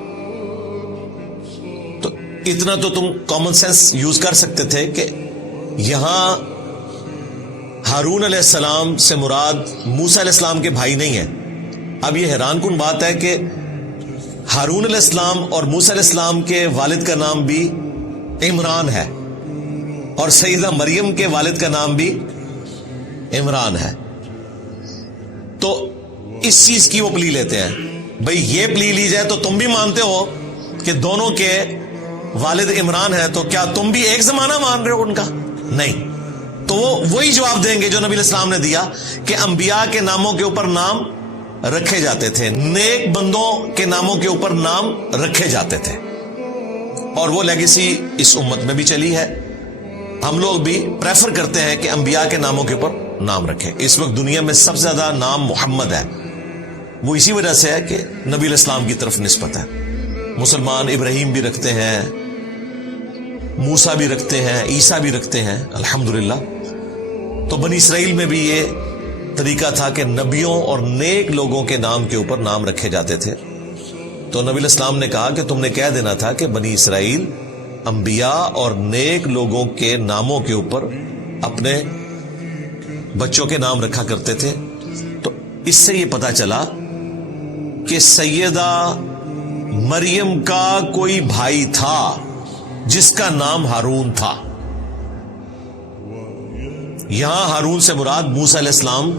تو اتنا تو تم کامن سینس یوز کر سکتے تھے کہ یہاں ہارون علیہ السلام سے مراد موسیٰ علیہ السلام کے بھائی نہیں ہیں۔ اب یہ حیران کن بات ہے کہ ہارون علیہ السلام اور موسیٰ علیہ السلام کے والد کا نام بھی عمران ہے، اور سیدہ مریم کے والد کا نام بھی عمران ہے، تو اس چیز کی وہ پلی لیتے ہیں۔ بھئی یہ پلی لی جائے تو تم بھی مانتے ہو کہ دونوں کے والد عمران ہیں، تو کیا تم بھی ایک زمانہ مان رہے ہو ان کا؟ نہیں، تو وہ وہی جواب دیں گے جو نبی علیہ السلام نے دیا کہ انبیاء کے ناموں کے اوپر نام رکھے جاتے تھے، نیک بندوں کے ناموں کے اوپر نام رکھے جاتے تھے، اور وہ لیگیسی اس امت میں بھی چلی ہے۔ ہم لوگ بھی پریفر کرتے ہیں کہ انبیاء کے ناموں کے اوپر نام رکھیں۔ اس وقت دنیا میں سب سے زیادہ نام محمد ہے، وہ اسی وجہ سے ہے کہ نبی علیہ السلام کی طرف نسبت ہے۔ مسلمان ابراہیم بھی رکھتے ہیں، موسیٰ بھی رکھتے ہیں، عیسیٰ بھی رکھتے ہیں، الحمدللہ۔ تو بنی اسرائیل میں بھی یہ طریقہ تھا کہ نبیوں اور نیک لوگوں کے نام کے اوپر نام رکھے جاتے تھے۔ تو نبی علیہ السلام نے کہا کہ تم نے کہہ دینا تھا کہ بنی اسرائیل انبیاء اور نیک لوگوں کے ناموں کے اوپر اپنے بچوں کے نام رکھا کرتے تھے۔ تو اس سے یہ پتا چلا کہ سیدہ مریم کا کوئی بھائی تھا جس کا نام ہارون تھا۔ یہاں ہارون سے مراد موسیٰ علیہ السلام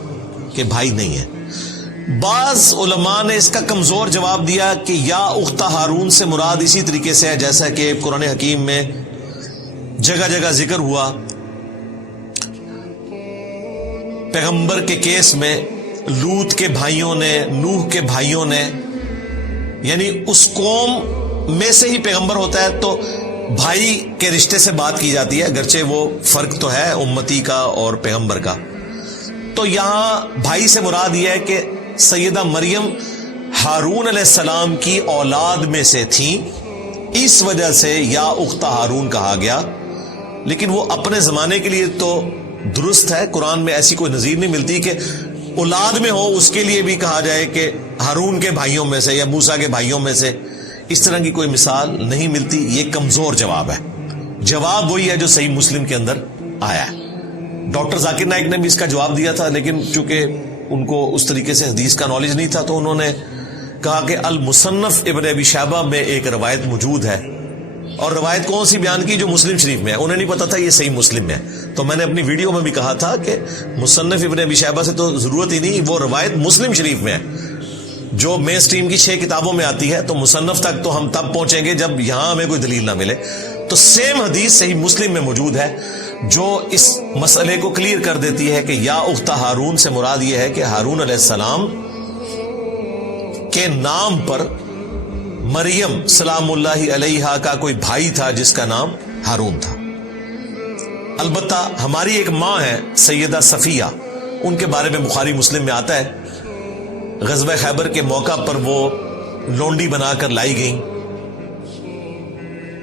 کے بھائی نہیں ہے۔ بعض علماء نے اس کا کمزور جواب دیا کہ یا اختہ ہارون سے مراد اسی طریقے سے ہے جیسا کہ قرآن حکیم میں جگہ جگہ ذکر ہوا۔ پیغمبر کے کیس میں لوط کے بھائیوں نے، نوح کے بھائیوں نے، یعنی اس قوم میں سے ہی پیغمبر ہوتا ہے، تو بھائی کے رشتے سے بات کی جاتی ہے، اگرچہ وہ فرق تو ہے امتی کا اور پیغمبر کا۔ تو یہاں بھائی سے مراد یہ ہے کہ سیدہ مریم ہارون علیہ السلام کی اولاد میں سے تھیں، اس وجہ سے یا اختہ ہارون کہا گیا۔ لیکن وہ اپنے زمانے کے لیے تو درست ہے، قرآن میں ایسی کوئی نظیر نہیں ملتی کہ اولاد میں ہو اس کے لیے بھی کہا جائے کہ ہارون کے بھائیوں میں سے یا موسیٰ کے بھائیوں میں سے، اس طرح کی کوئی مثال نہیں ملتی۔ یہ کمزور جواب ہے، جواب وہی ہے جو صحیح مسلم کے اندر آیا ہے۔ ڈاکٹر ذاکر نائک نے بھی اس کا جواب دیا تھا، لیکن چونکہ ان کو اس طریقے سے حدیث کا نالج نہیں تھا، تو انہوں نے کہا کہ المصنف ابن ابی شیبہ میں ایک روایت موجود ہے، اور روایت کون سی بیان کی؟ جو مسلم شریف میں ہے۔ انہیں نہیں پتا تھا یہ صحیح مسلم میں ہے، تو میں نے اپنی ویڈیو میں بھی کہا تھا کہ مصنف ابن ابی شیبہ سے تو ضرورت ہی نہیں، وہ روایت مسلم شریف میں ہے جو مین اسٹریم کی 6 کتابوں میں آتی ہے، تو مصنف تک تو ہم تب پہنچیں گے جب یہاں ہمیں کوئی دلیل نہ ملے۔ تو سیم حدیث صحیح مسلم میں موجود ہے جو اس مسئلے کو کلیئر کر دیتی ہے کہ یا اختہ ہارون سے مراد یہ ہے کہ ہارون علیہ السلام کے نام پر مریم سلام اللہ علیہا کا کوئی بھائی تھا جس کا نام ہارون تھا۔ البتہ ہماری ایک ماں ہے سیدہ صفیہ، ان کے بارے میں بخاری مسلم میں آتا ہے غزوہ خیبر کے موقع پر وہ لونڈی بنا کر لائی گئیں،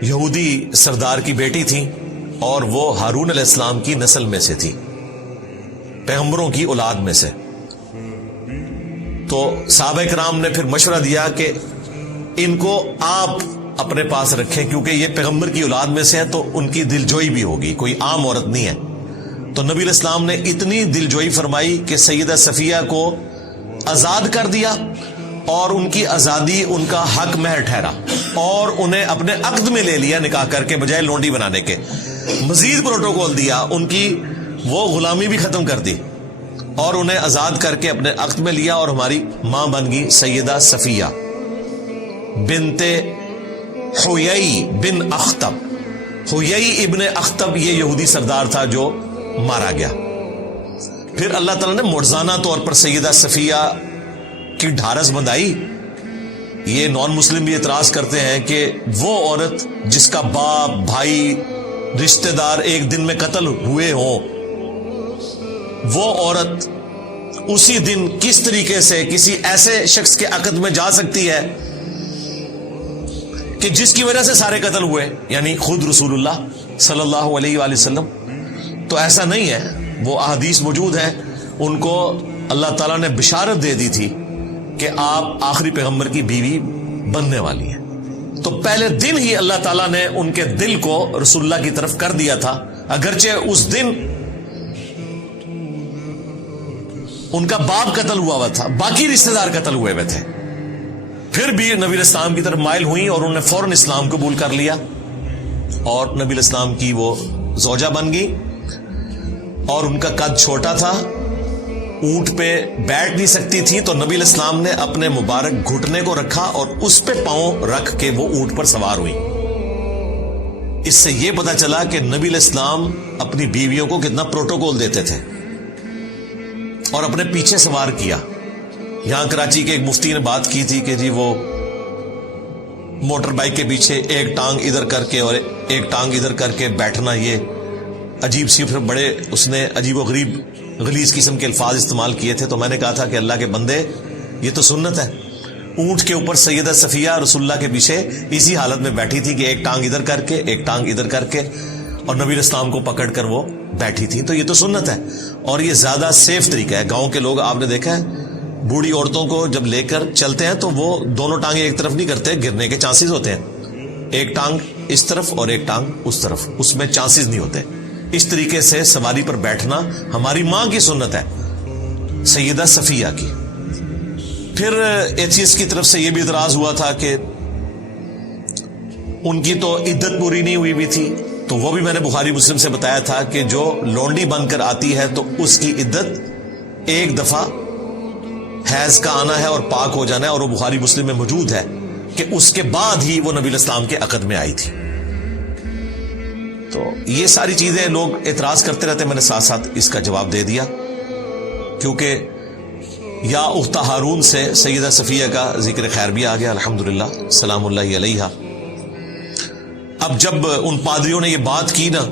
یہودی سردار کی بیٹی تھی اور وہ ہارون علیہ السلام کی نسل میں سے تھی، پیغمبروں کی اولاد میں سے۔ تو صحابہ کرام نے پھر مشورہ دیا کہ ان کو آپ اپنے پاس رکھیں، کیونکہ یہ پیغمبر کی اولاد میں سے ہے تو ان کی دلجوئی بھی ہوگی، کوئی عام عورت نہیں ہے۔ تو نبی علیہ السلام نے اتنی دلجوئی فرمائی کہ سیدہ صفیہ کو آزاد کر دیا، اور ان کی آزادی ان کا حق مہر ٹھہرا، اور انہیں اپنے عقد میں لے لیا نکاح کر کے، بجائے لونڈی بنانے کے۔ مزید پروٹوکول دیا، ان کی وہ غلامی بھی ختم کر دی اور انہیں آزاد کر کے اپنے عقد میں لیا، اور ہماری ماں بن گئی سیدہ صفیہ بنت حیی بن اخطب۔ حیی ابن اخطب یہ یہودی سردار تھا جو مارا گیا۔ پھر اللہ تعالیٰ نے معجزانہ طور پر سیدہ صفیہ کی ڈھارس بندھائی۔ یہ نان مسلم بھی اعتراض کرتے ہیں کہ وہ عورت جس کا باپ، بھائی، رشتہ دار ایک دن میں قتل ہوئے ہوں، وہ عورت اسی دن کس طریقے سے کسی ایسے شخص کے عقد میں جا سکتی ہے کہ جس کی وجہ سے سارے قتل ہوئے، یعنی خود رسول اللہ صلی اللہ علیہ وآلہ وسلم۔ تو ایسا نہیں ہے، وہ احادیث موجود ہیں، ان کو اللہ تعالیٰ نے بشارت دے دی تھی کہ آپ آخری پیغمبر کی بیوی بننے والی ہیں۔ تو پہلے دن ہی اللہ تعالیٰ نے ان کے دل کو رسول اللہ کی طرف کر دیا تھا، اگرچہ اس دن ان کا باپ قتل ہوا ہوا تھا، باقی رشتہ دار قتل ہوئے ہوئے تھے، پھر بھی نبی علیہ السلام کی طرف مائل ہوئی اور انہوں نے فوراً اسلام قبول کر لیا اور نبی علیہ السلام کی وہ زوجہ بن گئی۔ اور ان کا قد چھوٹا تھا، اونٹ پہ بیٹھ نہیں سکتی تھی، تو نبی علیہ السلام نے اپنے مبارک گھٹنے کو رکھا اور اس پہ پاؤں رکھ کے وہ اونٹ پر سوار ہوئی۔ اس سے یہ پتا چلا کہ نبی علیہ السلام اپنی بیویوں کو کتنا پروٹوکول دیتے تھے اور اپنے پیچھے سوار کیا۔ یہاں کراچی کے ایک مفتی نے بات کی تھی کہ جی وہ موٹر بائک کے پیچھے ایک ٹانگ ادھر کر کے اور ایک ٹانگ ادھر کر کے بیٹھنا، یہ عجیب سی، پھر بڑے اس نے عجیب و غریب غلیظ قسم کے الفاظ استعمال کیے تھے۔ تو میں نے کہا تھا کہ اللہ کے بندے، یہ تو سنت ہے۔ اونٹ کے اوپر سیدہ صفیہ رسول اللہ کے پیچھے اسی حالت میں بیٹھی تھی کہ ایک ٹانگ ادھر کر کے ایک ٹانگ ادھر کر کے، اور نبی علیہ السلام کو پکڑ کر وہ بیٹھی تھی۔ تو یہ تو سنت ہے اور یہ زیادہ سیف طریقہ ہے۔ گاؤں کے لوگ آپ نے دیکھا ہے بوڑھی عورتوں کو جب لے کر چلتے ہیں تو وہ دونوں ٹانگیں ایک طرف نہیں کرتے، گرنے کے چانسز ہوتے ہیں، ایک ٹانگ اس طرف اور ایک ٹانگ اس طرف، اس میں چانسز نہیں ہوتے۔ اس طریقے سے سواری پر بیٹھنا ہماری ماں کی سنت ہے، سیدہ صفیہ کی۔ پھر ایتھیسٹ کی طرف سے یہ بھی اعتراض ہوا تھا کہ ان کی تو عدت پوری نہیں ہوئی بھی تھی، تو وہ بھی میں نے بخاری مسلم سے بتایا تھا کہ جو لونڈی بن کر آتی ہے تو اس کی عدت ایک دفعہ حیض کا آنا ہے اور پاک ہو جانا ہے، اور وہ بخاری مسلم میں موجود ہے کہ اس کے بعد ہی وہ نبی علیہ السلام کے عقد میں آئی تھی۔ تو یہ ساری چیزیں لوگ اعتراض کرتے رہتے، میں نے ساتھ ساتھ اس کا جواب دے دیا، کیونکہ یا اخت ہارون سے سیدہ صفیہ کا ذکر خیر بھی آ گیا، الحمدللہ، سلام اللہ علیہا۔ اب جب ان پادریوں نے یہ بات کی نا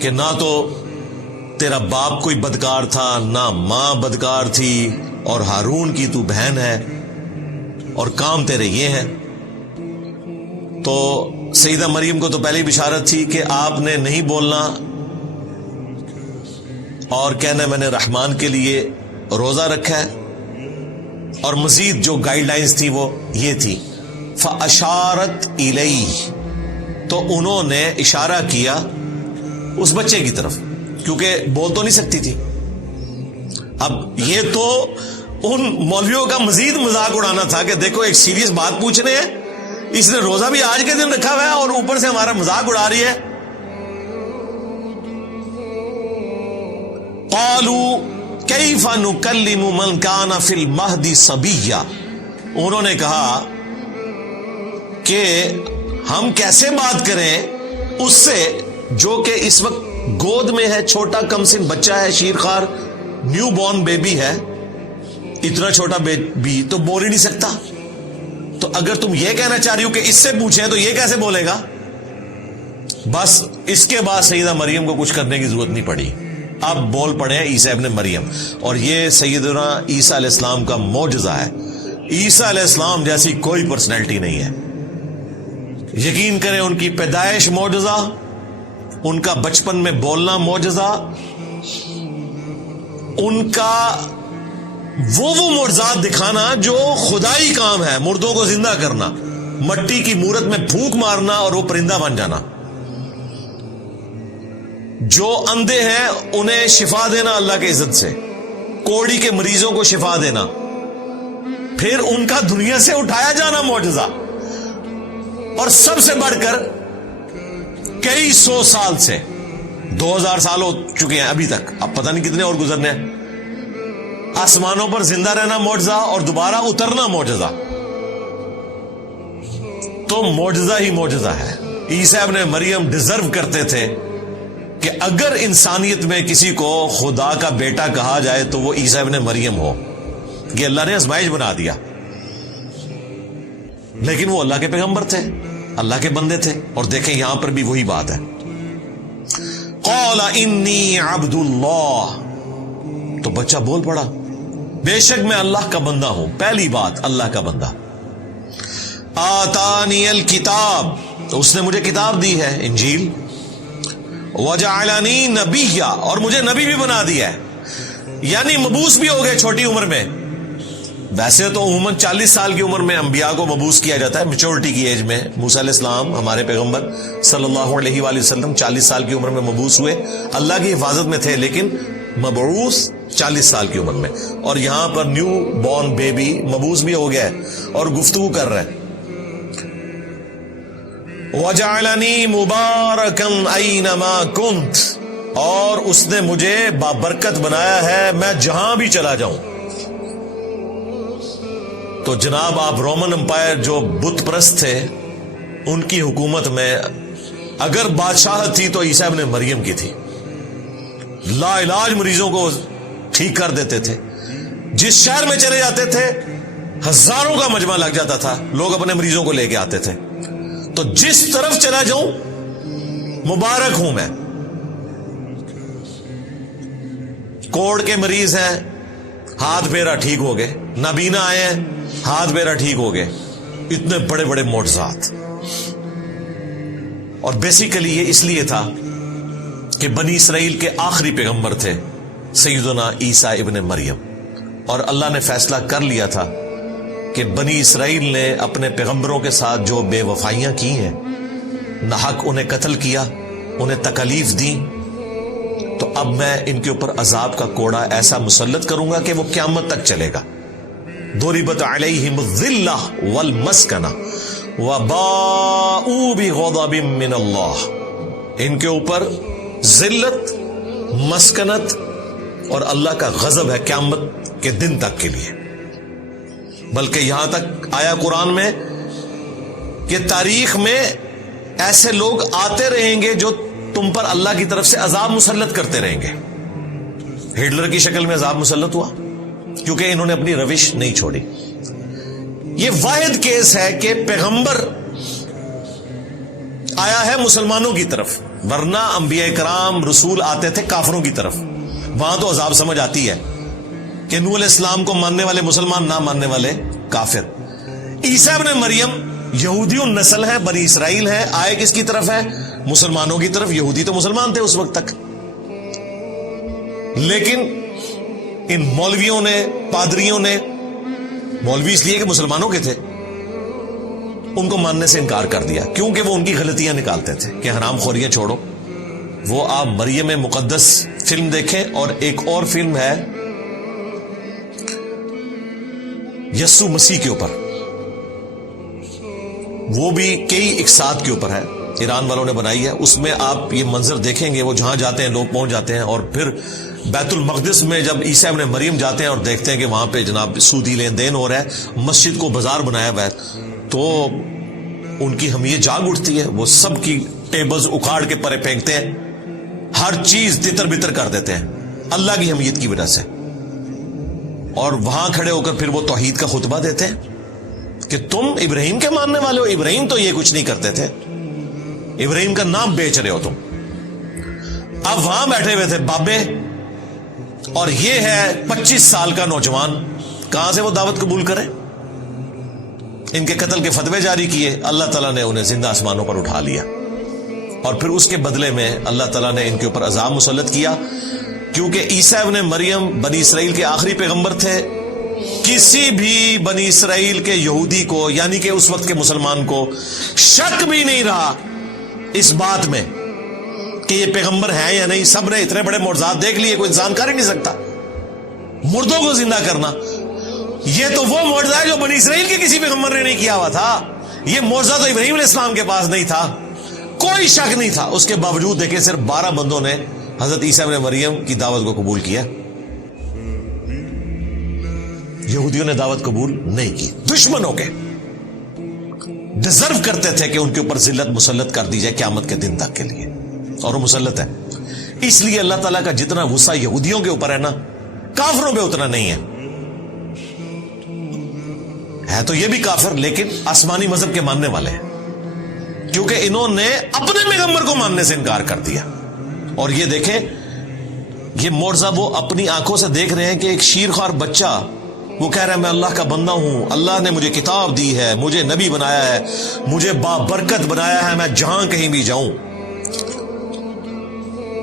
کہ نہ تو تیرا باپ کوئی بدکار تھا، نہ ماں بدکار تھی، اور ہارون کی تو بہن ہے اور کام تیرے یہ ہیں، تو سیدہ مریم کو تو پہلے بشارت تھی کہ آپ نے نہیں بولنا اور کہنا میں نے رحمان کے لیے روزہ رکھا ہے، اور مزید جو گائیڈ لائنز تھی وہ یہ تھی، فَأَشَارَتْ إِلَيْهِ، تو انہوں نے اشارہ کیا اس بچے کی طرف، کیونکہ بول تو نہیں سکتی تھی۔ اب یہ تو ان مولویوں کا مزید مذاق اڑانا تھا کہ دیکھو ایک سیریس بات پوچھ رہے ہیں، اس نے روزہ بھی آج کے دن رکھا ہوا ہے اور اوپر سے ہمارا مذاق اڑا رہی ہے۔ قالوا کیف نکلم من کان فی المہد صبیا، انہوں نے کہا کہ ہم کیسے بات کریں اس سے جو کہ اس وقت گود میں ہے، چھوٹا کم سن بچہ ہے، شیرخوار نیو بورن بیبی ہے، اتنا چھوٹا بیبی تو بول ہی نہیں سکتا۔ تو اگر تم یہ کہنا چاہ رہی ہو کہ اس سے پوچھیں تو یہ کیسے بولے گا؟ بس اس کے بعد سیدہ مریم کو کچھ کرنے کی ضرورت نہیں پڑی، اب بول پڑے ہیں عیسیٰ ابن مریم، اور یہ سیدنا عیسیٰ علیہ السلام کا معجزہ ہے. عیسیٰ علیہ السلام جیسی کوئی پرسنالٹی نہیں ہے. یقین کریں ان کی پیدائش معجزہ، ان کا بچپن میں بولنا معجزہ، ان کا وہ معجزات دکھانا جو خدائی کام ہے، مردوں کو زندہ کرنا، مٹی کی مورت میں پھونک مارنا اور وہ پرندہ بن جانا، جو اندھے ہیں انہیں شفا دینا اللہ کے عزت سے، کوڑی کے مریضوں کو شفا دینا، پھر ان کا دنیا سے اٹھایا جانا معجزہ، اور سب سے بڑھ کر کئی سو سال سے 2000 سال ہو چکے ہیں ابھی تک، اب پتہ نہیں کتنے اور گزرنے ہیں، آسمانوں پر زندہ رہنا معجزہ اور دوبارہ اترنا معجزہ. تو معجزہ ہی معجزہ ہے. عیسیٰ ابن مریم ڈیزرو کرتے تھے کہ اگر انسانیت میں کسی کو خدا کا بیٹا کہا جائے تو وہ عیسیٰ ابن مریم ہو. یہ اللہ نے آزمائش بنا دیا، لیکن وہ اللہ کے پیغمبر تھے، اللہ کے بندے تھے. اور دیکھیں یہاں پر بھی وہی بات ہے، قال انی عبد اللہ. تو بچہ بول پڑا بے شک میں اللہ کا بندہ ہوں. پہلی بات اللہ کا بندہ. آتانی الکتاب، تو اس نے مجھے کتاب دی ہے انجیل. وجعلنی نبیا، اور مجھے نبی بھی بنا دیا ہے، یعنی مبعوث بھی ہو گئے چھوٹی عمر میں. ویسے تو عموماً 40 سال کی عمر میں انبیاء کو مبعوث کیا جاتا ہے، میچورٹی کی ایج میں. موسیٰ علیہ السلام ہمارے پیغمبر صلی اللہ علیہ وآلہ وسلم 40 سال کی عمر میں مبعوث ہوئے، اللہ کی حفاظت میں تھے، لیکن مبعوث 40 سال کی عمر میں. اور یہاں پر نیو بورن بیبی مبعوث بھی ہو گیا ہے اور گفتگو کر رہا ہے. وَجَعَلَنِي مُبَارَكًا أَيْنَمَا كُنْتُ، اور اس نے مجھے بابرکت بنایا ہے میں جہاں بھی چلا جاؤں. تو جناب آپ رومن امپائر جو بت پرست تھے ان کی حکومت میں اگر بادشاہت تھی تو عیسیٰ ابن مریم کی تھی. لا علاج مریضوں کو ٹھیک کر دیتے تھے. جس شہر میں چلے جاتے تھے ہزاروں کا مجمع لگ جاتا تھا، لوگ اپنے مریضوں کو لے کے آتے تھے. تو جس طرف چلا جاؤں مبارک ہوں میں. کوڑ کے مریض ہیں، ہاتھ پھیرا ٹھیک ہو گئے. نابینا آئے ہیں، ہاتھ پھیرا ٹھیک ہو گئے. اتنے بڑے بڑے معجزات. اور بیسیکلی یہ اس لیے تھا کہ بنی اسرائیل کے آخری پیغمبر تھے سیدنا عیسیٰ ابن مریم، اور اللہ نے فیصلہ کر لیا تھا کہ بنی اسرائیل نے اپنے پیغمبروں کے ساتھ جو بے وفائیاں کی ہیں، ناحق انہیں قتل کیا، انہیں تکالیف دی، تو اب میں ان کے اوپر عذاب کا کوڑا ایسا مسلط کروں گا کہ وہ قیامت تک چلے گا. ضربت علیہم الذلہ والمسکنہ وباؤوا بغضب من اللہ. ان کے اوپر ذلت، مسکنت اور اللہ کا غضب ہے قیامت کے دن تک کے لیے. بلکہ یہاں تک آیا قرآن میں کہ تاریخ میں ایسے لوگ آتے رہیں گے جو تم پر اللہ کی طرف سے عذاب مسلط کرتے رہیں گے. ہٹلر کی شکل میں عذاب مسلط ہوا کیونکہ انہوں نے اپنی روش نہیں چھوڑی. یہ واحد کیس ہے کہ پیغمبر آیا ہے مسلمانوں کی طرف، ورنہ انبیاء کرام رسول آتے تھے کافروں کی طرف. وہاں تو عذاب سمجھ آتی ہے کہ نوح علیہ السلام کو ماننے والے مسلمان، نہ ماننے والے کافر. عیسیٰ ابن مریم یہودیوں نسل ہے، بنی اسرائیل ہے، آئے کس کی طرف ہے؟ مسلمانوں کی طرف. یہودی تو مسلمان تھے اس وقت تک، لیکن ان مولویوں نے، پادریوں نے، مولوی اس لیے کہ مسلمانوں کے تھے، ان کو ماننے سے انکار کر دیا، کیونکہ وہ ان کی غلطیاں نکالتے تھے کہ حرام خوریاں چھوڑو. وہ آپ مریم مقدس فلم دیکھیں، اور ایک اور فلم ہے یسوع مسیح کے اوپر، وہ بھی کئی اقساط کے اوپر ہے، ایران والوں نے بنائی ہے. اس میں آپ یہ منظر دیکھیں گے، وہ جہاں جاتے ہیں لوگ پہنچ جاتے ہیں، اور پھر بیت المقدس میں جب عیسیٰ ابن مریم جاتے ہیں اور دیکھتے ہیں کہ وہاں پہ جناب سودی لین دین ہو رہا ہے، مسجد کو بازار بنایا ہوا ہے، تو ان کی حمیت جاگ اٹھتی ہے. وہ سب کی ٹیبلز اکھاڑ کے پرے پھینکتے ہیں، ہر چیز تتر بتر کر دیتے ہیں اللہ کی حمیت کی وجہ سے. اور وہاں کھڑے ہو کر پھر وہ توحید کا خطبہ دیتے ہیں کہ تم ابراہیم کے ماننے والے ہو، ابراہیم تو یہ کچھ نہیں کرتے تھے، ابراہیم کا نام بیچ رہے ہو تم. اب وہاں بیٹھے ہوئے تھے بابے اور یہ ہے 25 سال کا نوجوان، کہاں سے وہ دعوت قبول کرے؟ ان کے قتل کے فتوے جاری کیے، اللہ تعالیٰ نے انہیں زندہ آسمانوں پر اٹھا لیا، اور پھر اس کے بدلے میں اللہ تعالیٰ نے ان کے اوپر عذاب مسلط کیا، کیونکہ عیسیٰ ابن مریم بنی اسرائیل کے آخری پیغمبر تھے۔ کسی بھی بنی اسرائیل کے یہودی کو، یعنی کہ اس وقت کے مسلمان کو، شک بھی نہیں رہا اس بات میں کہ یہ پیغمبر ہیں یا نہیں۔ سب نے اتنے بڑے معجزات دیکھ لیے، کوئی انسان کر ہی نہیں سکتا۔ مردوں کو زندہ کرنا، یہ تو وہ معجزہ ہے جو بنی اسرائیل کے کسی پیغمبر نے نہیں کیا ہوا تھا۔ یہ معجزہ تو ابراہیم علیہ السلام کے پاس نہیں تھا، کوئی شک نہیں تھا۔ اس کے باوجود دیکھیں صرف 12 بندوں نے حضرت عیسیٰ ابن مریم کی دعوت کو قبول کیا، یہودیوں نے دعوت قبول نہیں کی۔ دشمنوں کے ڈیزرو کرتے تھے کہ ان کے اوپر ذلت مسلط کر دی جائے قیامت کے دن تک کے لیے، اور وہ مسلط ہے۔ اس لیے اللہ تعالیٰ کا جتنا غصہ یہودیوں کے اوپر ہے نا، کافروں پہ اتنا نہیں ہے تو یہ بھی کافر، لیکن آسمانی مذہب کے ماننے والے ہیں، کیونکہ انہوں نے اپنے پیغمبر کو ماننے سے انکار کر دیا۔ اور یہ دیکھیں، یہ معجزہ وہ اپنی آنکھوں سے دیکھ رہے ہیں کہ ایک شیرخوار بچہ وہ کہہ رہا ہے میں اللہ کا بندہ ہوں، اللہ نے مجھے کتاب دی ہے، مجھے نبی بنایا ہے، مجھے بابرکت بنایا ہے، میں جہاں کہیں بھی جاؤں،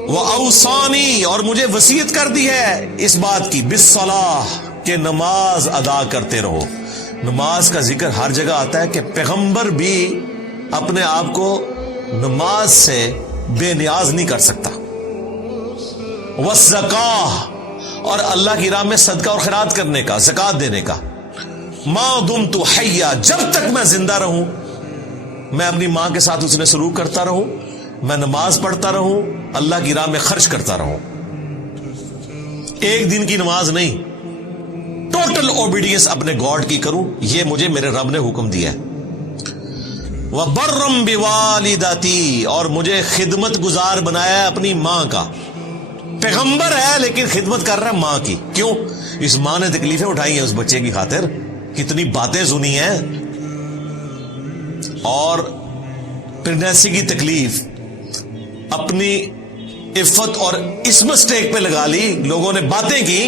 وَأَوْصَانِي، اور مجھے وصیت کر دی ہے اس بات کی، بِالصَّلَاةِ، کہ نماز ادا کرتے رہو۔ نماز کا ذکر ہر جگہ آتا ہے کہ پیغمبر بھی اپنے آپ کو نماز سے بے نیاز نہیں کر سکتا۔ وَالزَّكَاةِ، اور اللہ کی راہ میں صدقہ اور خیرات کرنے کا، زکوٰۃ دینے کا۔ مَا دُمْتُ حَيًّا، جب تک میں زندہ رہوں، میں اپنی ماں کے ساتھ اس نے سلوک کرتا رہوں، میں نماز پڑھتا رہوں، اللہ کی راہ میں خرچ کرتا رہوں۔ ایک دن کی نماز نہیں، ٹوٹل اوبیڈینس اپنے گاڈ کی کروں، یہ مجھے میرے رب نے حکم دیا ہے۔ وَبَرًّا بِوَالِدَتِي، اور مجھے خدمت گزار بنایا ہے اپنی ماں کا۔ پیغمبر ہے لیکن خدمت کر رہا ہے ماں کی، کیوں؟ اس ماں نے تکلیفیں اٹھائی ہیں اس بچے کی خاطر، کتنی باتیں سنی ہیں، اور پریگنینسی کی تکلیف اپنی عفت اور اس مسٹیک پہ لگا لی، لوگوں نے باتیں کی۔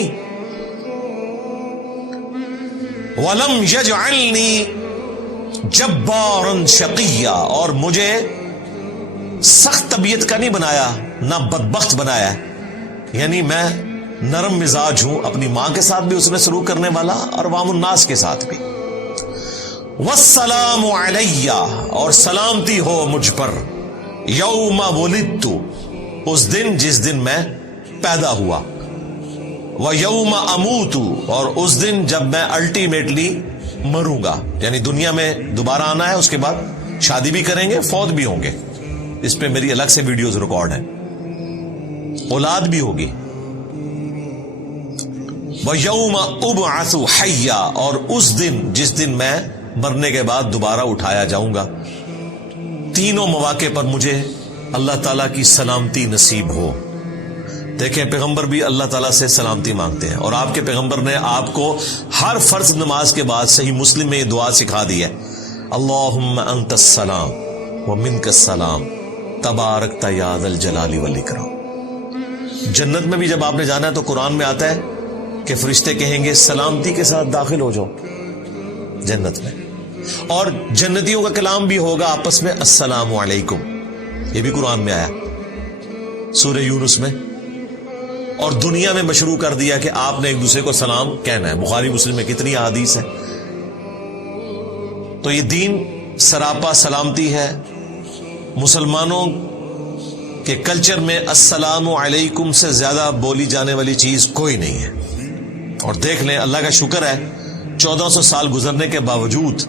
وَلَمْ يَجْعَلْنِي جَبَّارًا شَقِيًّا، اور مجھے سخت طبیعت کا نہیں بنایا، نہ بدبخت بنایا، یعنی میں نرم مزاج ہوں، اپنی ماں کے ساتھ بھی اس نے سلوک کرنے والا اور عوام الناس کے ساتھ بھی۔ وَالسَّلَامُ عَلَيَّ، اور سلامتی ہو مجھ پر، یوم ولدت، اس دن جس دن میں پیدا ہوا، وَيَوْمَ أَمُوتُ، اور اس دن جب میں الٹیمیٹلی مروں گا، یعنی دنیا میں دوبارہ آنا ہے، اس کے بعد شادی بھی کریں گے، فوت بھی ہوں گے، اس پہ میری الگ سے ویڈیوز ریکارڈ ہیں، اولاد بھی ہوگی۔ وَيَوْمَ أُبْعَثُ حَيًّا، اور اس دن جس دن میں مرنے کے بعد دوبارہ اٹھایا جاؤں گا۔ تینوں مواقع پر مجھے اللہ تعالیٰ کی سلامتی نصیب ہو۔ دیکھیں، پیغمبر بھی اللہ تعالیٰ سے سلامتی مانگتے ہیں، اور آپ کے پیغمبر نے آپ کو ہر فرض نماز کے بعد صحیح مسلم میں یہ دعا سکھا دی ہے، اللہم انت السلام ومنک السلام تبارکت یا ذا الجلال والاکرام۔ جنت میں بھی جب آپ نے جانا ہے تو قرآن میں آتا ہے کہ فرشتے کہیں گے سلامتی کے ساتھ داخل ہو جاؤ جنت میں، اور جنتیوں کا کلام بھی ہوگا آپس میں، السلام علیکم، یہ بھی قرآن میں آیا سورہ یونس میں، اور دنیا میں مشروع کر دیا کہ آپ نے ایک دوسرے کو سلام کہنا ہے۔ بخاری مسلم میں کتنی احادیث ہے۔ تو یہ دین سراپا سلامتی ہے۔ مسلمانوں کے کلچر میں السلام علیکم سے زیادہ بولی جانے والی چیز کوئی نہیں ہے، اور دیکھ لیں اللہ کا شکر ہے 1400 سال گزرنے کے باوجود،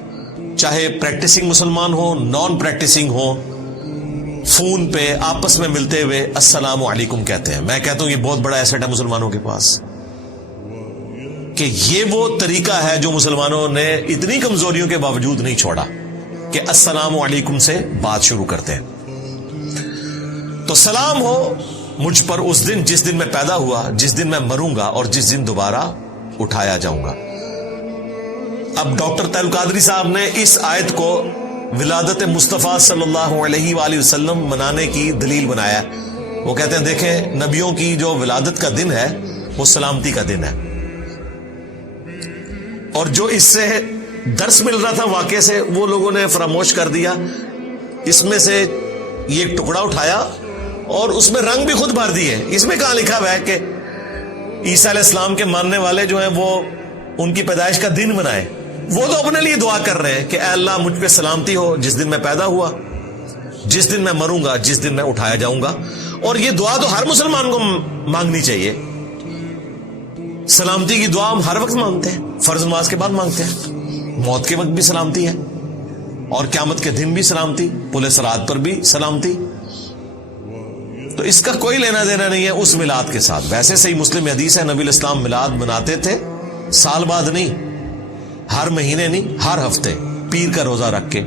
چاہے پریکٹسنگ مسلمان ہو، نان پریکٹسنگ ہو، فون پہ آپس میں ملتے ہوئے السلام علیکم کہتے ہیں۔ میں کہتا ہوں یہ بہت بڑا ایسٹ ہے مسلمانوں کے پاس، کہ یہ وہ طریقہ ہے جو مسلمانوں نے اتنی کمزوریوں کے باوجود نہیں چھوڑا، کہ السلام علیکم سے بات شروع کرتے ہیں۔ تو سلام ہو مجھ پر اس دن جس دن میں پیدا ہوا، جس دن میں مروں گا، اور جس دن دوبارہ اٹھایا جاؤں گا۔ اب ڈاکٹر طاہر القادری صاحب نے اس آیت کو ولادت مصطفیٰ صلی اللہ علیہ وآلہ وسلم منانے کی دلیل بنایا۔ وہ کہتے ہیں دیکھیں، نبیوں کی جو ولادت کا دن ہے وہ سلامتی کا دن ہے. اور جو اس سے درس مل رہا تھا واقعے سے وہ لوگوں نے فراموش کر دیا. اس میں سے یہ ایک ٹکڑا اٹھایا اور اس میں رنگ بھی خود بھر دیے. اس میں کہاں لکھا ہوا ہے کہ عیسیٰ علیہ السلام کے ماننے والے جو ہیں وہ ان کی پیدائش کا دن منائے؟ وہ تو اپنے لیے دعا کر رہے ہیں کہ اے اللہ مجھ پہ سلامتی ہو جس دن میں پیدا ہوا، جس دن میں مروں گا، جس دن میں اٹھایا جاؤں گا. اور یہ دعا تو ہر مسلمان کو مانگنی چاہیے. سلامتی کی دعا ہم ہر وقت مانگتے ہیں، فرض نماز کے بعد مانگتے ہیں، موت کے وقت بھی سلامتی ہے اور قیامت کے دن بھی سلامتی، پل صراط پر بھی سلامتی. تو اس کا کوئی لینا دینا نہیں ہے اس میلاد کے ساتھ. ویسے صحیح مسلم حدیث ہے نبی الاسلام میلاد مناتے تھے سال بعد نہیں، ہر مہینے نہیں، ہر ہفتے پیر کا روزہ رکھ کے.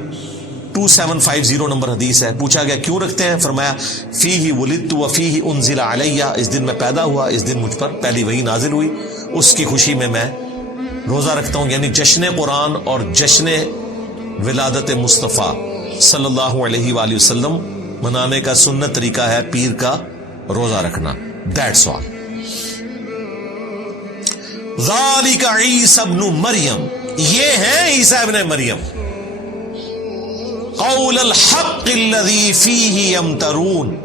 2750 نمبر حدیث ہے. پوچھا گیا کیوں رکھتے ہیں؟ فرمایا فیہ ولدت وفیہ انزل علیہ، اس دن میں پیدا ہوا، اس دن مجھ پر پہلی وحی نازل ہوئی، اس کی خوشی میں میں روزہ رکھتا ہوں. یعنی جشن قرآن اور جشن ولادت مصطفیٰ صلی اللہ علیہ وآلہ وسلم منانے کا سنت طریقہ ہے پیر کا روزہ رکھنا. That's all. ذالک عیسی ابن مریم، یہ ہیں عیسیٰ ابن مریم. قول الحق الذی فیہ یمترون،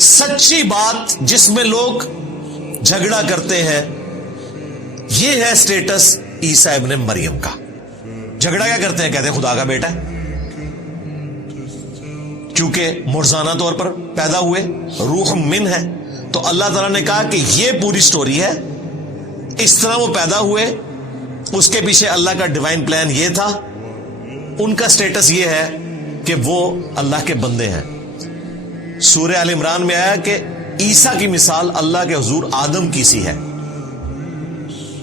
سچی بات جس میں لوگ جھگڑا کرتے ہیں. یہ ہے سٹیٹس عیسیٰ ابن مریم کا. جھگڑا کیا کرتے ہیں؟ کہتے ہیں خدا کا بیٹا ہے، کیونکہ مرزانہ طور پر پیدا ہوئے، روح من ہے. تو اللہ تعالیٰ نے کہا کہ یہ پوری سٹوری ہے، اس طرح وہ پیدا ہوئے، اس کے پیچھے اللہ کا ڈیوائن پلان یہ تھا. ان کا سٹیٹس یہ ہے کہ وہ اللہ کے بندے ہیں. سورہ آل عمران میں آیا کہ عیسیٰ کی مثال اللہ کے حضور آدم کی سی ہے.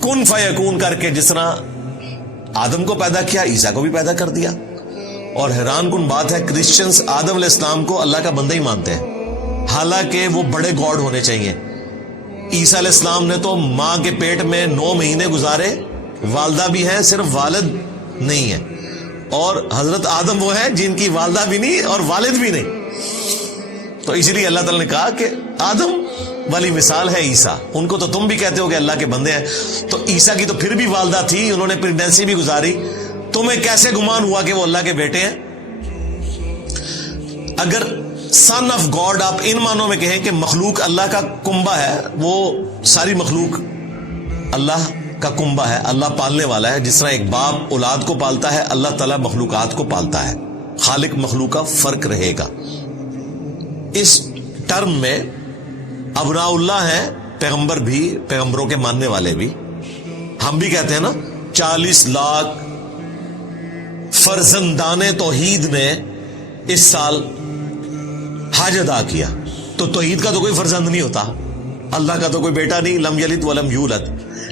کن فیکون کر کے جس طرح آدم کو پیدا کیا، عیسیٰ کو بھی پیدا کر دیا. اور حیران کن بات ہے کرسچنز آدم علیہ السلام کو اللہ کا بندہ ہی مانتے ہیں، حالانکہ وہ بڑے گاڈ ہونے چاہیے. عیسیٰ علیہ السلام نے تو ماں کے پیٹ میں 9 مہینے گزارے، والدہ بھی ہیں، صرف والد نہیں ہے. اور حضرت آدم وہ ہیں جن کی والدہ بھی نہیں اور والد بھی نہیں. تو اس لیے اللہ تعالیٰ نے کہا کہ آدم والی مثال ہے عیسیٰ. ان کو تو تم بھی کہتے ہو کہ اللہ کے بندے ہیں، تو عیسیٰ کی تو پھر بھی والدہ تھی، انہوں نے پریگنینسی بھی گزاری. تمہیں کیسے گمان ہوا کہ وہ اللہ کے بیٹے ہیں؟ اگر سن آف گاڈ آپ ان معنوں میں کہیں کہ مخلوق اللہ کا کنبہ ہے، وہ ساری مخلوق اللہ کا کنبہ ہے، اللہ پالنے والا ہے. جس طرح ایک باپ اولاد کو پالتا ہے، اللہ تعالیٰ مخلوقات کو پالتا ہے. خالق مخلوق کا فرق رہے گا. اس ٹرم میں ابناء اللہ ہیں، پیغمبر بھی، پیغمبروں کے ماننے والے بھی. ہم بھی کہتے ہیں نا 40 لاکھ فرزندان توحید نے اس سال حج ادا کیا. تو توحید کا تو کوئی فرزند نہیں ہوتا، اللہ کا تو کوئی بیٹا نہیں، لم یلد ولم یولد.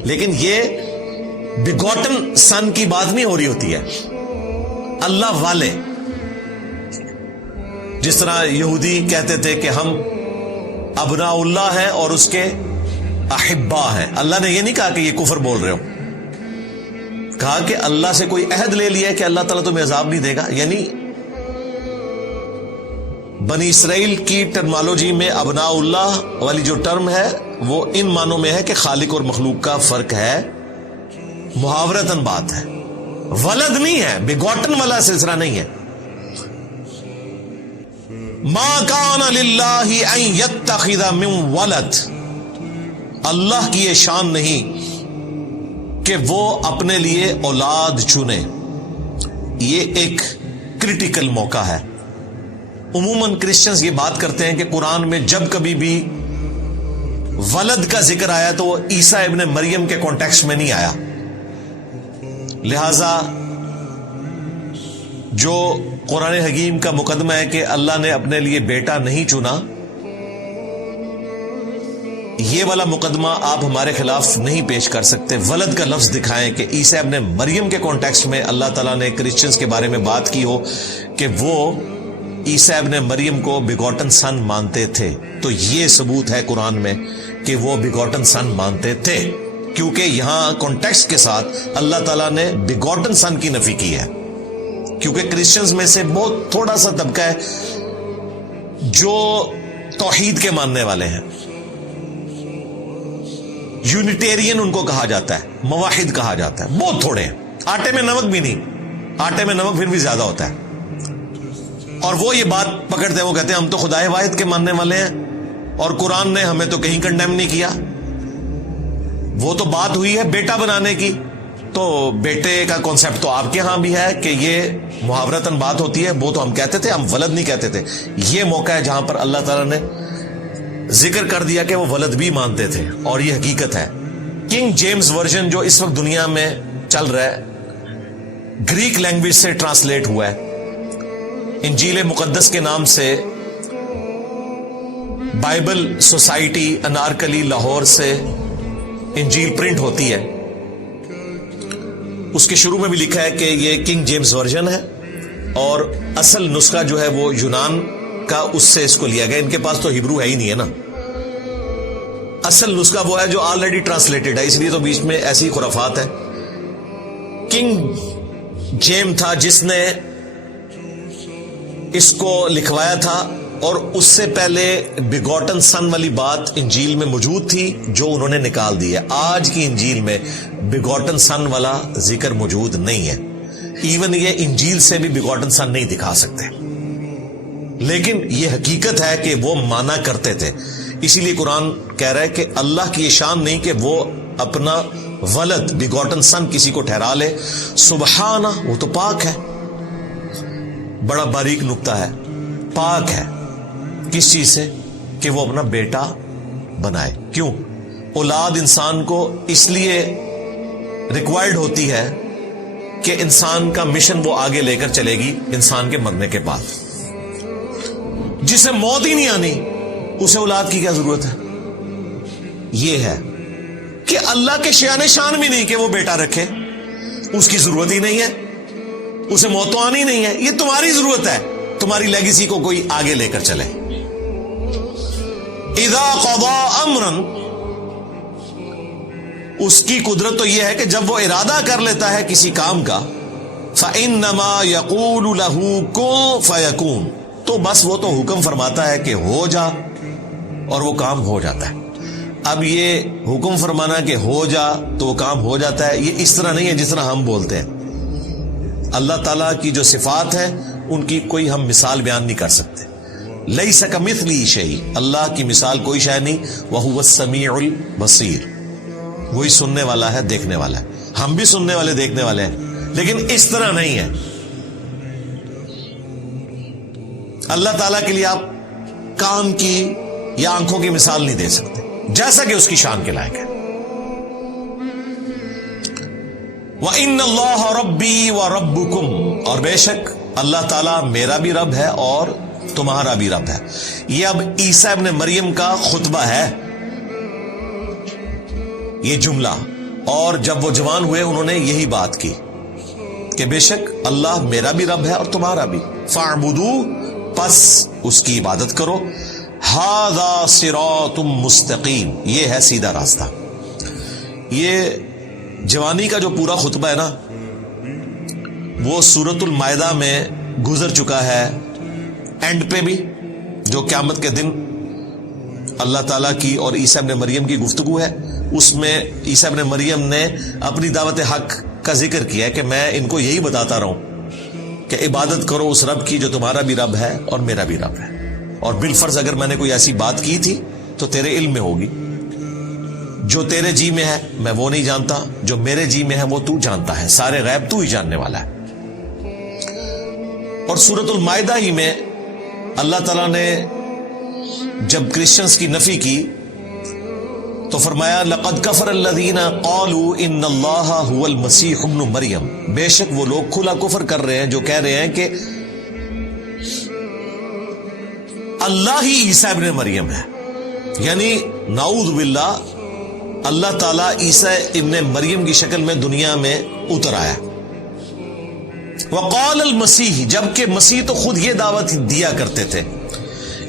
لیکن یہ بیگوٹن سن کی بات نہیں ہو رہی ہوتی ہے، اللہ والے. جس طرح یہودی کہتے تھے کہ ہم ابناء اللہ ہیں اور اس کے احبا ہیں. اللہ نے یہ نہیں کہا کہ یہ کفر بول رہے ہو، کہا کہ اللہ سے کوئی عہد لے لیا کہ اللہ تعالیٰ تمہیں عذاب نہیں دے گا. یعنی بنی اسرائیل کی ٹرمالوجی میں ابناء اللہ والی جو ٹرم ہے وہ ان معنوں میں ہے کہ خالق اور مخلوق کا فرق ہے، محاورتاً بات ہے، ولد نہیں ہے، بیگوٹن والا سلسلہ نہیں ہے. ما کان للہ ان یتخذ من ولد، اللہ کی یہ شان نہیں کہ وہ اپنے لیے اولاد چنے. یہ ایک کریٹیکل موقع ہے. عموماً کرسچنز یہ بات کرتے ہیں کہ قرآن میں جب کبھی بھی ولد کا ذکر آیا تو وہ عیسیٰ ابن مریم کے کانٹیکسٹ میں نہیں آیا. لہذا جو قرآن حکیم کا مقدمہ ہے کہ اللہ نے اپنے لیے بیٹا نہیں چنا، یہ والا مقدمہ آپ ہمارے خلاف نہیں پیش کر سکتے. ولد کا لفظ دکھائیں کہ عیسیٰ ابن مریم کے کانٹیکسٹ میں اللہ تعالیٰ نے کرسچنز کے بارے میں بات کی ہو کہ وہ عیسیٰ ابن مریم کو بیگوٹن سن مانتے تھے. تو یہ ثبوت ہے قرآن میں کہ وہ بیگوٹن سن مانتے تھے، کیونکہ یہاں کانٹیکسٹ کے ساتھ اللہ تعالیٰ نے بیگوٹن سن کی نفی کی ہے. کیونکہ کرسچنز میں سے بہت تھوڑا سا طبقہ ہے جو توحید کے ماننے والے ہیں. یونیٹیرین ان کو کہا جاتا ہے, موحد کہا جاتا ہے, بہت تھوڑے ہیں, آٹے میں نمک بھی نہیں, آٹے میں نمک پھر بھی زیادہ ہوتا ہے. اور وہ یہ بات پکڑتے ہیں, وہ کہتے ہیں ہم تو خدائے واحد کے ماننے والے ہیں اور قرآن نے ہمیں تو کہیں کنڈیم نہیں کیا. وہ تو بات ہوئی ہے بیٹا بنانے کی, تو بیٹے کا کانسیپٹ تو آپ کے ہاں بھی ہے کہ یہ محاورتاً بات ہوتی ہے, وہ تو ہم کہتے تھے, ہم ولد نہیں کہتے تھے. یہ موقع ہے جہاں پر اللہ تعالیٰ نے ذکر کر دیا کہ وہ ولد بھی مانتے تھے, اور یہ حقیقت ہے. کنگ جیمز ورژن جو اس وقت دنیا میں چل رہا ہے, گریک لینگویج سے ٹرانسلیٹ ہوا ہے, انجیل مقدس کے نام سے. بائبل سوسائٹی انارکلی لاہور سے انجیل پرنٹ ہوتی ہے. اس کے شروع میں بھی لکھا ہے کہ یہ کنگ جیمز ورژن ہے, اور اصل نسخہ جو ہے وہ یونان کا, اس سے اس کو لیا گیا. ان کے پاس تو ہبرو ہے ہی نہیں ہے نا, اصل نسخہ وہ ہے جو آلریڈی ٹرانسلیٹڈ ہے, اس لیے تو بیچ میں ایسی خرافات ہے. کنگ جیم تھا جس نے اس کو لکھوایا تھا, اور اس سے پہلے بیگوٹن سن والی بات انجیل میں موجود تھی جو انہوں نے نکال دی ہے. آج کی انجیل میں بیگوٹن سن والا ذکر موجود نہیں ہے. ایون یہ انجیل سے بھی بیگوٹن سن نہیں دکھا سکتے, لیکن یہ حقیقت ہے کہ وہ مانا کرتے تھے. اسی لیے قرآن کہہ رہا ہے کہ اللہ کی یہ شان نہیں کہ وہ اپنا ولد بیگوٹن سن کسی کو ٹھہرا لے. سبحانہ, وہ تو پاک ہے. بڑا باریک نقطہ ہے, پاک ہے کس چیز سے کہ وہ اپنا بیٹا بنائے. کیوں؟ اولاد انسان کو اس لیے ریکوائرڈ ہوتی ہے کہ انسان کا مشن وہ آگے لے کر چلے گی انسان کے مرنے کے بعد. جسے موت ہی نہیں آنی اسے اولاد کی کیا ضرورت ہے؟ یہ ہے کہ اللہ کے شان شان بھی نہیں کہ وہ بیٹا رکھے, اس کی ضرورت ہی نہیں ہے, اسے موت تو آنی نہیں ہے. یہ تمہاری ضرورت ہے, تمہاری لیگیسی کو کوئی آگے لے کر چلے. اذا قضا امرا, اس کی قدرت تو یہ ہے کہ جب وہ ارادہ کر لیتا ہے کسی کام کا, فإنما يقول له كن فيكون, تو بس وہ تو حکم فرماتا ہے کہ ہو جا, اور وہ کام ہو جاتا ہے. اب یہ حکم فرمانا کہ ہو جا تو وہ کام ہو جاتا ہے, یہ اس طرح نہیں ہے جس طرح ہم بولتے ہیں. اللہ تعالیٰ کی جو صفات ہے ان کی کوئی ہم مثال بیان نہیں کر سکتے. لیس کمثلہ شیء, اللہ کی مثال کوئی شے نہیں. وہو السمیع البصیر, وہی سننے والا ہے, دیکھنے والا ہے. ہم بھی سننے والے دیکھنے والے ہیں, لیکن اس طرح نہیں ہے. اللہ تعالیٰ کے لیے آپ کان کی یا آنکھوں کی مثال نہیں دے سکتے جیسا کہ اس کی شان کے لائق ہے. وَإِنَّ اللَّهَ رَبِّي وَرَبُّكُمْ, اور بے شک اللہ تعالیٰ میرا بھی رب ہے اور تمہارا بھی رب ہے. یہ اب عیسیٰ ابن مریم کا خطبہ ہے یہ جملہ, اور جب وہ جوان ہوئے انہوں نے یہی بات کی کہ بے شک اللہ میرا بھی رب ہے اور تمہارا بھی. فَاعْبُدُوا, پس اس کی عبادت کرو. هَذَا صِرَاطٌ مُسْتَقِيمٌ, یہ ہے سیدھا راستہ. یہ جوانی کا جو پورا خطبہ ہے نا وہ سورۃ المائدہ میں گزر چکا ہے. اینڈ پہ بھی جو قیامت کے دن اللہ تعالیٰ کی اور عیسیٰ ابن مریم کی گفتگو ہے, اس میں عیسیٰ ابن مریم نے اپنی دعوت حق کا ذکر کیا ہے کہ میں ان کو یہی بتاتا رہا ہوں کہ عبادت کرو اس رب کی جو تمہارا بھی رب ہے اور میرا بھی رب ہے. اور بالفرض اگر میں نے کوئی ایسی بات کی تھی تو تیرے علم میں ہوگی, جو تیرے جی میں ہے میں وہ نہیں جانتا, جو میرے جی میں ہے وہ تو جانتا ہے, سارے غیب تو ہی جاننے والا ہے. اور سورۃ المائدہ ہی میں اللہ تعالیٰ نے جب کرسچنز کی نفی کی تو فرمایا لقد کفر الذین قالوا ان اللہ هو المسیح ابن مریم, بے شک وہ لوگ کھلا کفر کر رہے ہیں جو کہہ رہے ہیں کہ اللہ ہی عیسیٰ ابن مریم ہے. یعنی نعوذ باللہ اللہ تعالیٰ عیسیٰ ابن مریم کی شکل میں دنیا میں اتر آیا. وقال المسیح, جبکہ مسیح تو خود یہ دعوت دیا کرتے تھے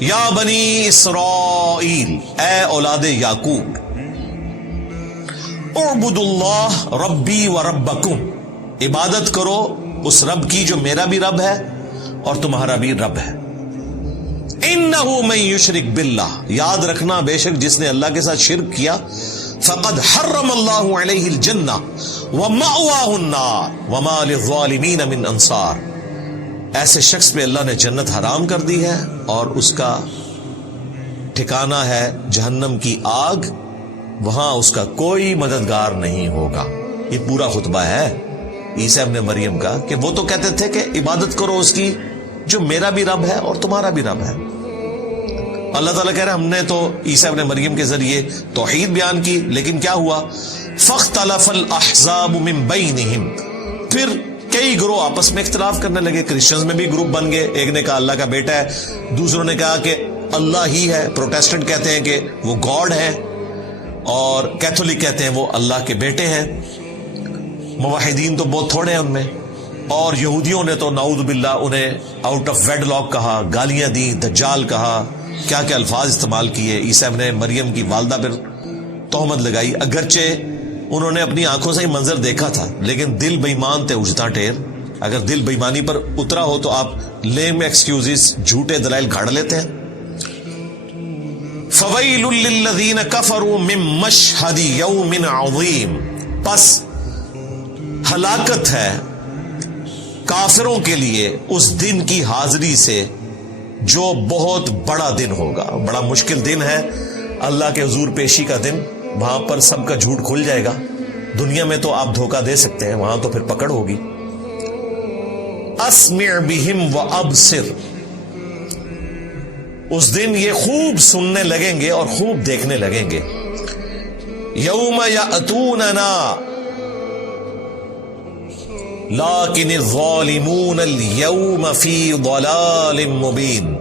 یا بنی اسرائیل, اے اولاد یعقوب, اعبدوا اللہ ربی و ربکم, عبادت کرو اس رب کی جو میرا بھی رب ہے اور تمہارا بھی رب ہے. انہ من یشرک باللہ, یاد رکھنا بے شک جس نے اللہ کے ساتھ شرک کیا, فقد حرم اللہ علیہ الجنہ ومأواہ النار وما للظالمین من انصار. ایسے شخص پہ اللہ نے جنت حرام کر دی ہے اور اس کا ٹھکانہ ہے جہنم کی آگ، وہاں اس کا کوئی مددگار نہیں ہوگا. یہ پورا خطبہ ہے عیسیٰ ابن مریم کا کہ وہ تو کہتے تھے کہ عبادت کرو اس کی جو میرا بھی رب ہے اور تمہارا بھی رب ہے. اللہ تعالیٰ کہہ رہے ہم نے تو عیسیٰ ابن مریم کے ذریعے توحید بیان کی، لیکن کیا ہوا؟ فاختلف الاحزاب من بینہم، پھر کئی گروہ آپس میں اختلاف کرنے لگے. کرسچنز میں بھی گروپ بن گئے، ایک نے کہا اللہ کا بیٹا ہے، دوسروں نے کہا کہ اللہ ہی ہے. پروٹیسٹنٹ کہتے ہیں کہ وہ گاڈ ہے، اور کیتھولک کہتے ہیں وہ اللہ کے بیٹے ہیں. موحدین تو بہت تھوڑے ہیں ان میں. اور یہودیوں نے تو نعوذ باللہ انہیں آؤٹ آف ویڈ لاک کہا، گالیاں دی، دجال کہا، کیا کیا الفاظ استعمال کیے. عیسیٰ ابن مریم کی والدہ پر تہمت لگائی، اگرچہ انہوں نے اپنی آنکھوں سے ہی منظر دیکھا تھا، لیکن دل بے ایمان تھے اجتا ٹیر. اگر دل بے ایمانی پر اترا ہو تو آپ لیم ایکسکیوزز، جھوٹے دلائل گھاڑ لیتے ہیں. فویل للذین کفروا من مشہد یوم عظیم، پس ہلاکت ہے کافروں کے لیے اس دن کی حاضری سے جو بہت بڑا دن ہوگا. بڑا مشکل دن ہے اللہ کے حضور پیشی کا دن. وہاں پر سب کا جھوٹ کھل جائے گا. دنیا میں تو آپ دھوکہ دے سکتے ہیں، وہاں تو پھر پکڑ ہوگی. اسمع بہم وابصر، اس دن یہ خوب سننے لگیں گے اور خوب دیکھنے لگیں گے. یوم یأتوننا لیکن الظالمون اليوم فی ضلال مبین،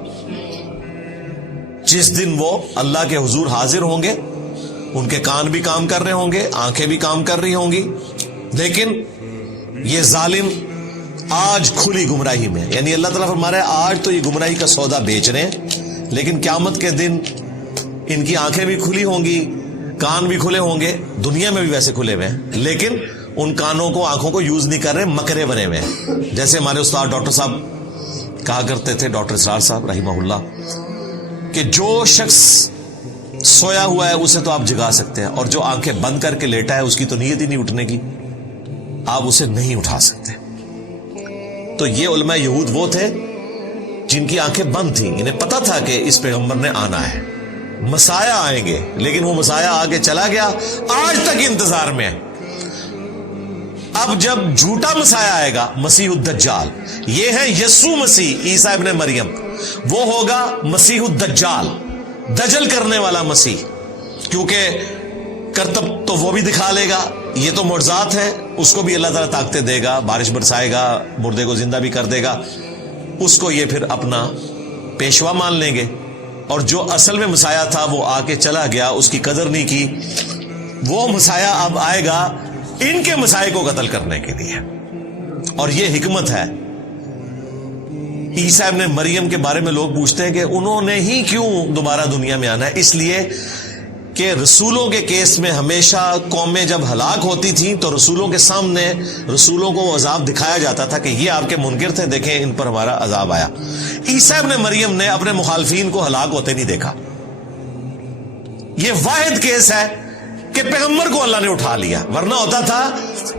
جس دن وہ اللہ کے حضور حاضر ہوں گے، ان کے کان بھی کام کر رہے ہوں گے، آنکھیں بھی کام کر رہی ہوں گی، لیکن یہ ظالم آج کھلی گمراہی میں. یعنی اللہ تعالیٰ فرما رہا ہے آج تو یہ گمراہی کا سودا بیچ رہے ہیں، لیکن قیامت کے دن ان کی آنکھیں بھی کھلی ہوں گی، کان بھی کھلے ہوں گے. دنیا میں بھی ویسے کھلے ہوئے ہیں، لیکن ان کانوں کو آنکھوں کو یوز نہیں کر رہے، مکرے بنے ہوئے ہیں. جیسے ہمارے استاد ڈاکٹر صاحب کہا کرتے تھے، ڈاکٹر اسرار صاحب رحمہ اللہ، کہ جو شخص سویا ہوا ہے اسے تو آپ جگا سکتے ہیں، اور جو آنکھیں بند کر کے لیٹا ہے اس کی تو نیت ہی نہیں اٹھنے کی، آپ اسے نہیں اٹھا سکتے. تو یہ علماء یہود وہ تھے جن کی آنکھیں بند تھیں، انہیں پتا تھا کہ اس پیغمبر نے آنا ہے، مسایہ آئیں گے، لیکن وہ مسایہ آگے چلا گیا، آج تک انتظار میں ہے. اب جب جھوٹا مسایہ آئے گا، مسیح الدجال، یہ ہے یسوع مسیح عیسیٰ ابن مریم، وہ ہوگا مسیح الدجال، دجل کرنے والا مسیح، کیونکہ کرتب تو وہ بھی دکھا لے گا، یہ تو معجزات ہے، اس کو بھی اللہ تعالیٰ طاقتیں دے گا، بارش برسائے گا، مردے کو زندہ بھی کر دے گا، اس کو یہ پھر اپنا پیشوا مان لیں گے. اور جو اصل میں مسایہ تھا وہ آ کے چلا گیا، اس کی قدر نہیں کی. وہ مسایہ اب آئے گا ان کے مسائے کو قتل کرنے کے لیے. اور یہ حکمت ہے. عیسیٰ ابن مریم کے بارے میں لوگ پوچھتے ہیں کہ انہوں نے ہی کیوں دوبارہ دنیا میں آنا ہے؟ اس لیے کہ رسولوں کے کیس میں ہمیشہ قومیں جب ہلاک ہوتی تھیں تو رسولوں کے سامنے رسولوں کو وہ عذاب دکھایا جاتا تھا کہ یہ آپ کے منکر تھے، دیکھیں ان پر ہمارا عذاب آیا. عیسیٰ ابن مریم نے اپنے مخالفین کو ہلاک ہوتے نہیں دیکھا. یہ واحد کیس ہے کہ پیغمبر کو اللہ نے اٹھا لیا، ورنہ ہوتا تھا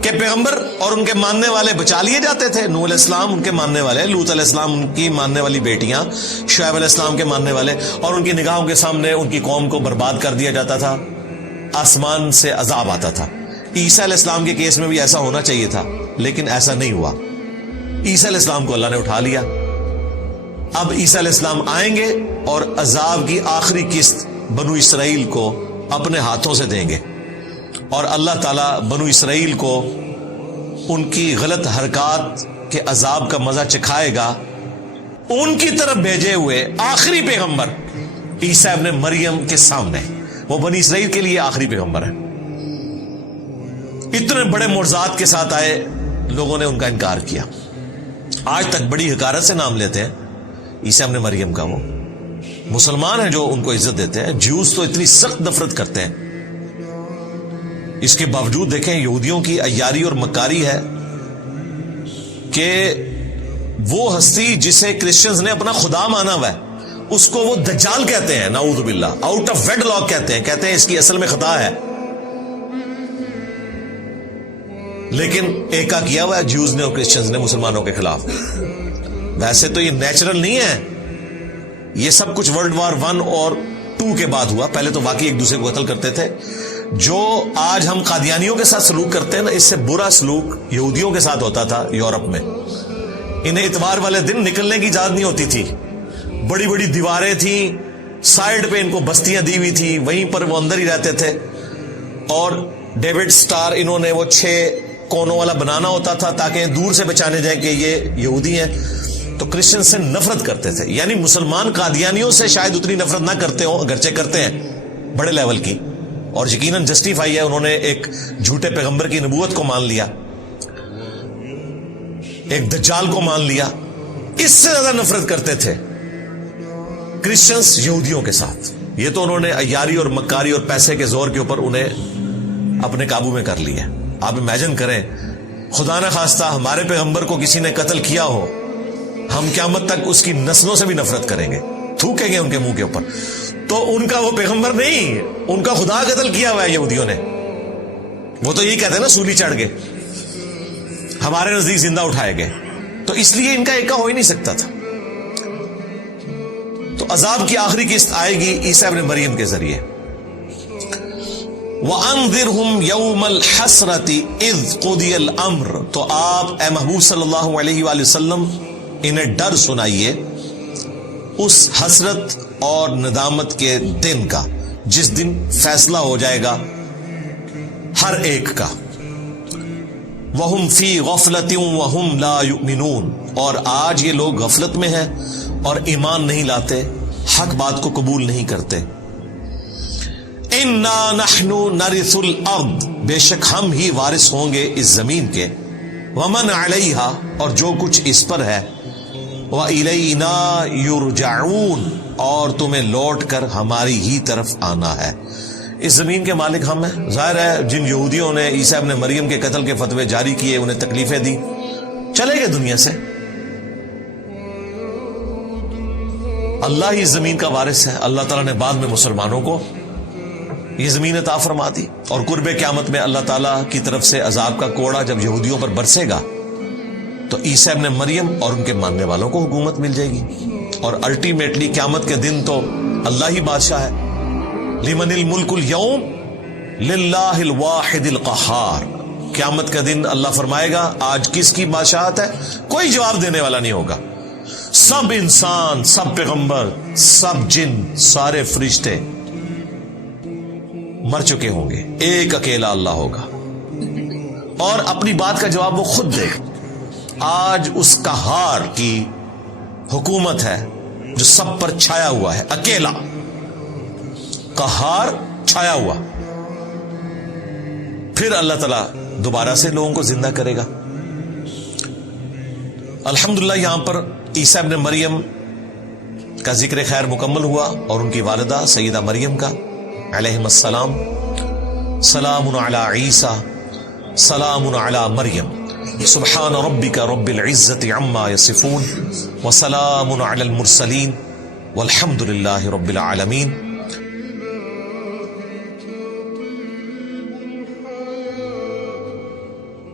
کہ پیغمبر اور ان کے ماننے والے بچا لیے جاتے تھے. نوح علیہ السلام ان کے ماننے والے، لوط علیہ السلام ان کی ماننے والی بیٹیاں، شعیب علیہ السلام کے ماننے والے، اور ان کی نگاہوں کے سامنے ان کی قوم کو برباد کر دیا جاتا تھا، آسمان سے عذاب آتا تھا. عیسیٰ علیہ السلام کے کیس میں بھی ایسا ہونا چاہیے تھا، لیکن ایسا نہیں ہوا. عیسیٰ علیہ السلام کو اللہ نے اٹھا لیا. اب عیسیٰ علیہ السلام آئیں گے اور عذاب کی آخری قسط بنو اسرائیل کو اپنے ہاتھوں سے دیں گے، اور اللہ تعالیٰ بنو اسرائیل کو ان کی غلط حرکات کے عذاب کا مزہ چکھائے گا. ان کی طرف بھیجے ہوئے آخری پیغمبر عیسیٰ ابن مریم کے سامنے، وہ بنی اسرائیل کے لیے آخری پیغمبر ہے. اتنے بڑے معجزات کے ساتھ آئے، لوگوں نے ان کا انکار کیا. آج تک بڑی حقارت سے نام لیتے ہیں عیسیٰ ابن مریم کا. وہ مسلمان ہیں جو ان کو عزت دیتے ہیں، جیوز تو اتنی سخت نفرت کرتے ہیں. اس کے باوجود دیکھیں یہودیوں کی عیاری اور مکاری ہے کہ وہ ہستی جسے کرسچنز نے اپنا خدا مانا ہوا ہے اس کو وہ دجال کہتے ہیں، نعوذ باللہ، آؤٹ آف ویڈ لاک کہتے ہیں اس کی اصل میں خطا ہے. لیکن ایکا کیا ہوا ہے جیوز نے اور کرسچنز نے مسلمانوں کے خلاف. ویسے تو یہ نیچرل نہیں ہے، یہ سب کچھ ورلڈ وار 1 اور 2 کے بعد ہوا. پہلے تو واقعی ایک دوسرے کو قتل کرتے تھے. جو آج ہم قادیانیوں کے ساتھ سلوک کرتے ہیں نا، اس سے برا سلوک یہودیوں کے ساتھ ہوتا تھا یورپ میں. انہیں اتوار والے دن نکلنے کی اجازت نہیں ہوتی تھی. بڑی بڑی دیواریں تھیں، سائیڈ پہ ان کو بستیاں دی ہوئی تھی، وہیں پر وہ اندر ہی رہتے تھے. اور ڈیوڈ سٹار انہوں نے وہ 6 کونوں والا بنانا ہوتا تھا تاکہ دور سے پہچانے جائیں کہ یہ یہودی ہیں. تو کرسچن سے نفرت کرتے تھے. یعنی مسلمان قادیانیوں سے شاید اتنی نفرت نہ کرتے ہوں، اگرچہ کرتے ہیں بڑے لیول کی، اور یقیناً جسٹیفائی ہے. انہوں نے ایک جھوٹے پیغمبر کی نبوت کو مان لیا، ایک دجال کو مان لیا. اس سے زیادہ نفرت کرتے تھے کرسچنز یہودیوں کے ساتھ. یہ تو انہوں نے عیاری اور مکاری اور پیسے کے زور کے اوپر انہیں اپنے قابو میں کر لیا. آپ امیجن کریں، خدا نہ خواستہ ہمارے پیغمبر کو کسی نے قتل کیا ہو، ہم قیامت تک اس کی نسلوں سے بھی نفرت کریں گے، تھوکیں گے ان کے منہ کے اوپر. تو ان کا وہ پیغمبر نہیں، ان کا خدا قتل کیا ہوا ہے یہودیوں نے. وہ تو یہی کہتے ہیں نا، سولی چڑھ گئے، ہمارے نزدیک زندہ اٹھائے گئے. تو اس لیے ان کا ایکا ہو ہی نہیں سکتا تھا. تو عذاب کی آخری قسط آئے گی عیسیٰ ابن مریم کے ذریعے. وَأَنذِرْهُمْ يَوْمَ الْحَسْرَةِ إِذْ قُضِيَ الْأَمْرُ. تو آپ اے محبوب صلی اللہ علیہ وآلہ وسلم انہیں ڈر سنائیے اس حسرت اور ندامت کے دن کا جس دن فیصلہ ہو جائے گا ہر ایک کا. وَهُمْ فِي غَفْلَةٍ وَهُمْ لَا يُؤْمِنُونَ. اور آج یہ لوگ غفلت میں ہیں اور ایمان نہیں لاتے، حق بات کو قبول نہیں کرتے. اِنَّا نَحْنُ نَرِثُ الْأَرْضِ. بے شک ہم ہی وارث ہوں گے اس زمین کے. وَمَنْ عَلَيْهَا. اور جو کچھ اس پر ہے. وَإِلَيْنَا يُرْجَعُونَ. اور تمہیں لوٹ کر ہماری ہی طرف آنا ہے. اس زمین کے مالک ہم ہیں. ظاہر ہے جن یہودیوں نے عیسیٰ ابن مریم کے قتل کے فتوے جاری کیے، انہیں تکلیفیں دی، چلے گئے دنیا سے. اللہ ہی زمین کا وارث ہے. اللہ تعالیٰ نے بعد میں مسلمانوں کو یہ زمین عطا فرما دی. اور قرب قیامت میں اللہ تعالیٰ کی طرف سے عذاب کا کوڑا جب یہودیوں پر برسے گا تو عیسیٰ ابن مریم اور ان کے ماننے والوں کو حکومت مل جائے گی. اور الٹیمیٹلی قیامت کے دن تو اللہ ہی بادشاہ ہے. لمن الملک اليوم للہ الواحد القہار. قیامت کا دن اللہ فرمائے گا آج کس کی بادشاہت ہے، کوئی جواب دینے والا نہیں ہوگا. سب انسان، سب پیغمبر، سب جن، سارے فرشتے مر چکے ہوں گے، ایک اکیلا اللہ ہوگا اور اپنی بات کا جواب وہ خود دے گا. آج اس قہار کی حکومت ہے جو سب پر چھایا ہوا ہے، اکیلا قہار چھایا ہوا. پھر اللہ تعالیٰ دوبارہ سے لوگوں کو زندہ کرے گا. الحمدللہ یہاں پر عیسیٰ ابن مریم کا ذکر خیر مکمل ہوا اور ان کی والدہ سیدہ مریم کا علیہم السلام. سلام علی عیسیٰ سلام علی مریم. سبحان ربک رب العزت عما یصفون وسلام علی المرسلین والحمد للہ رب العالمین.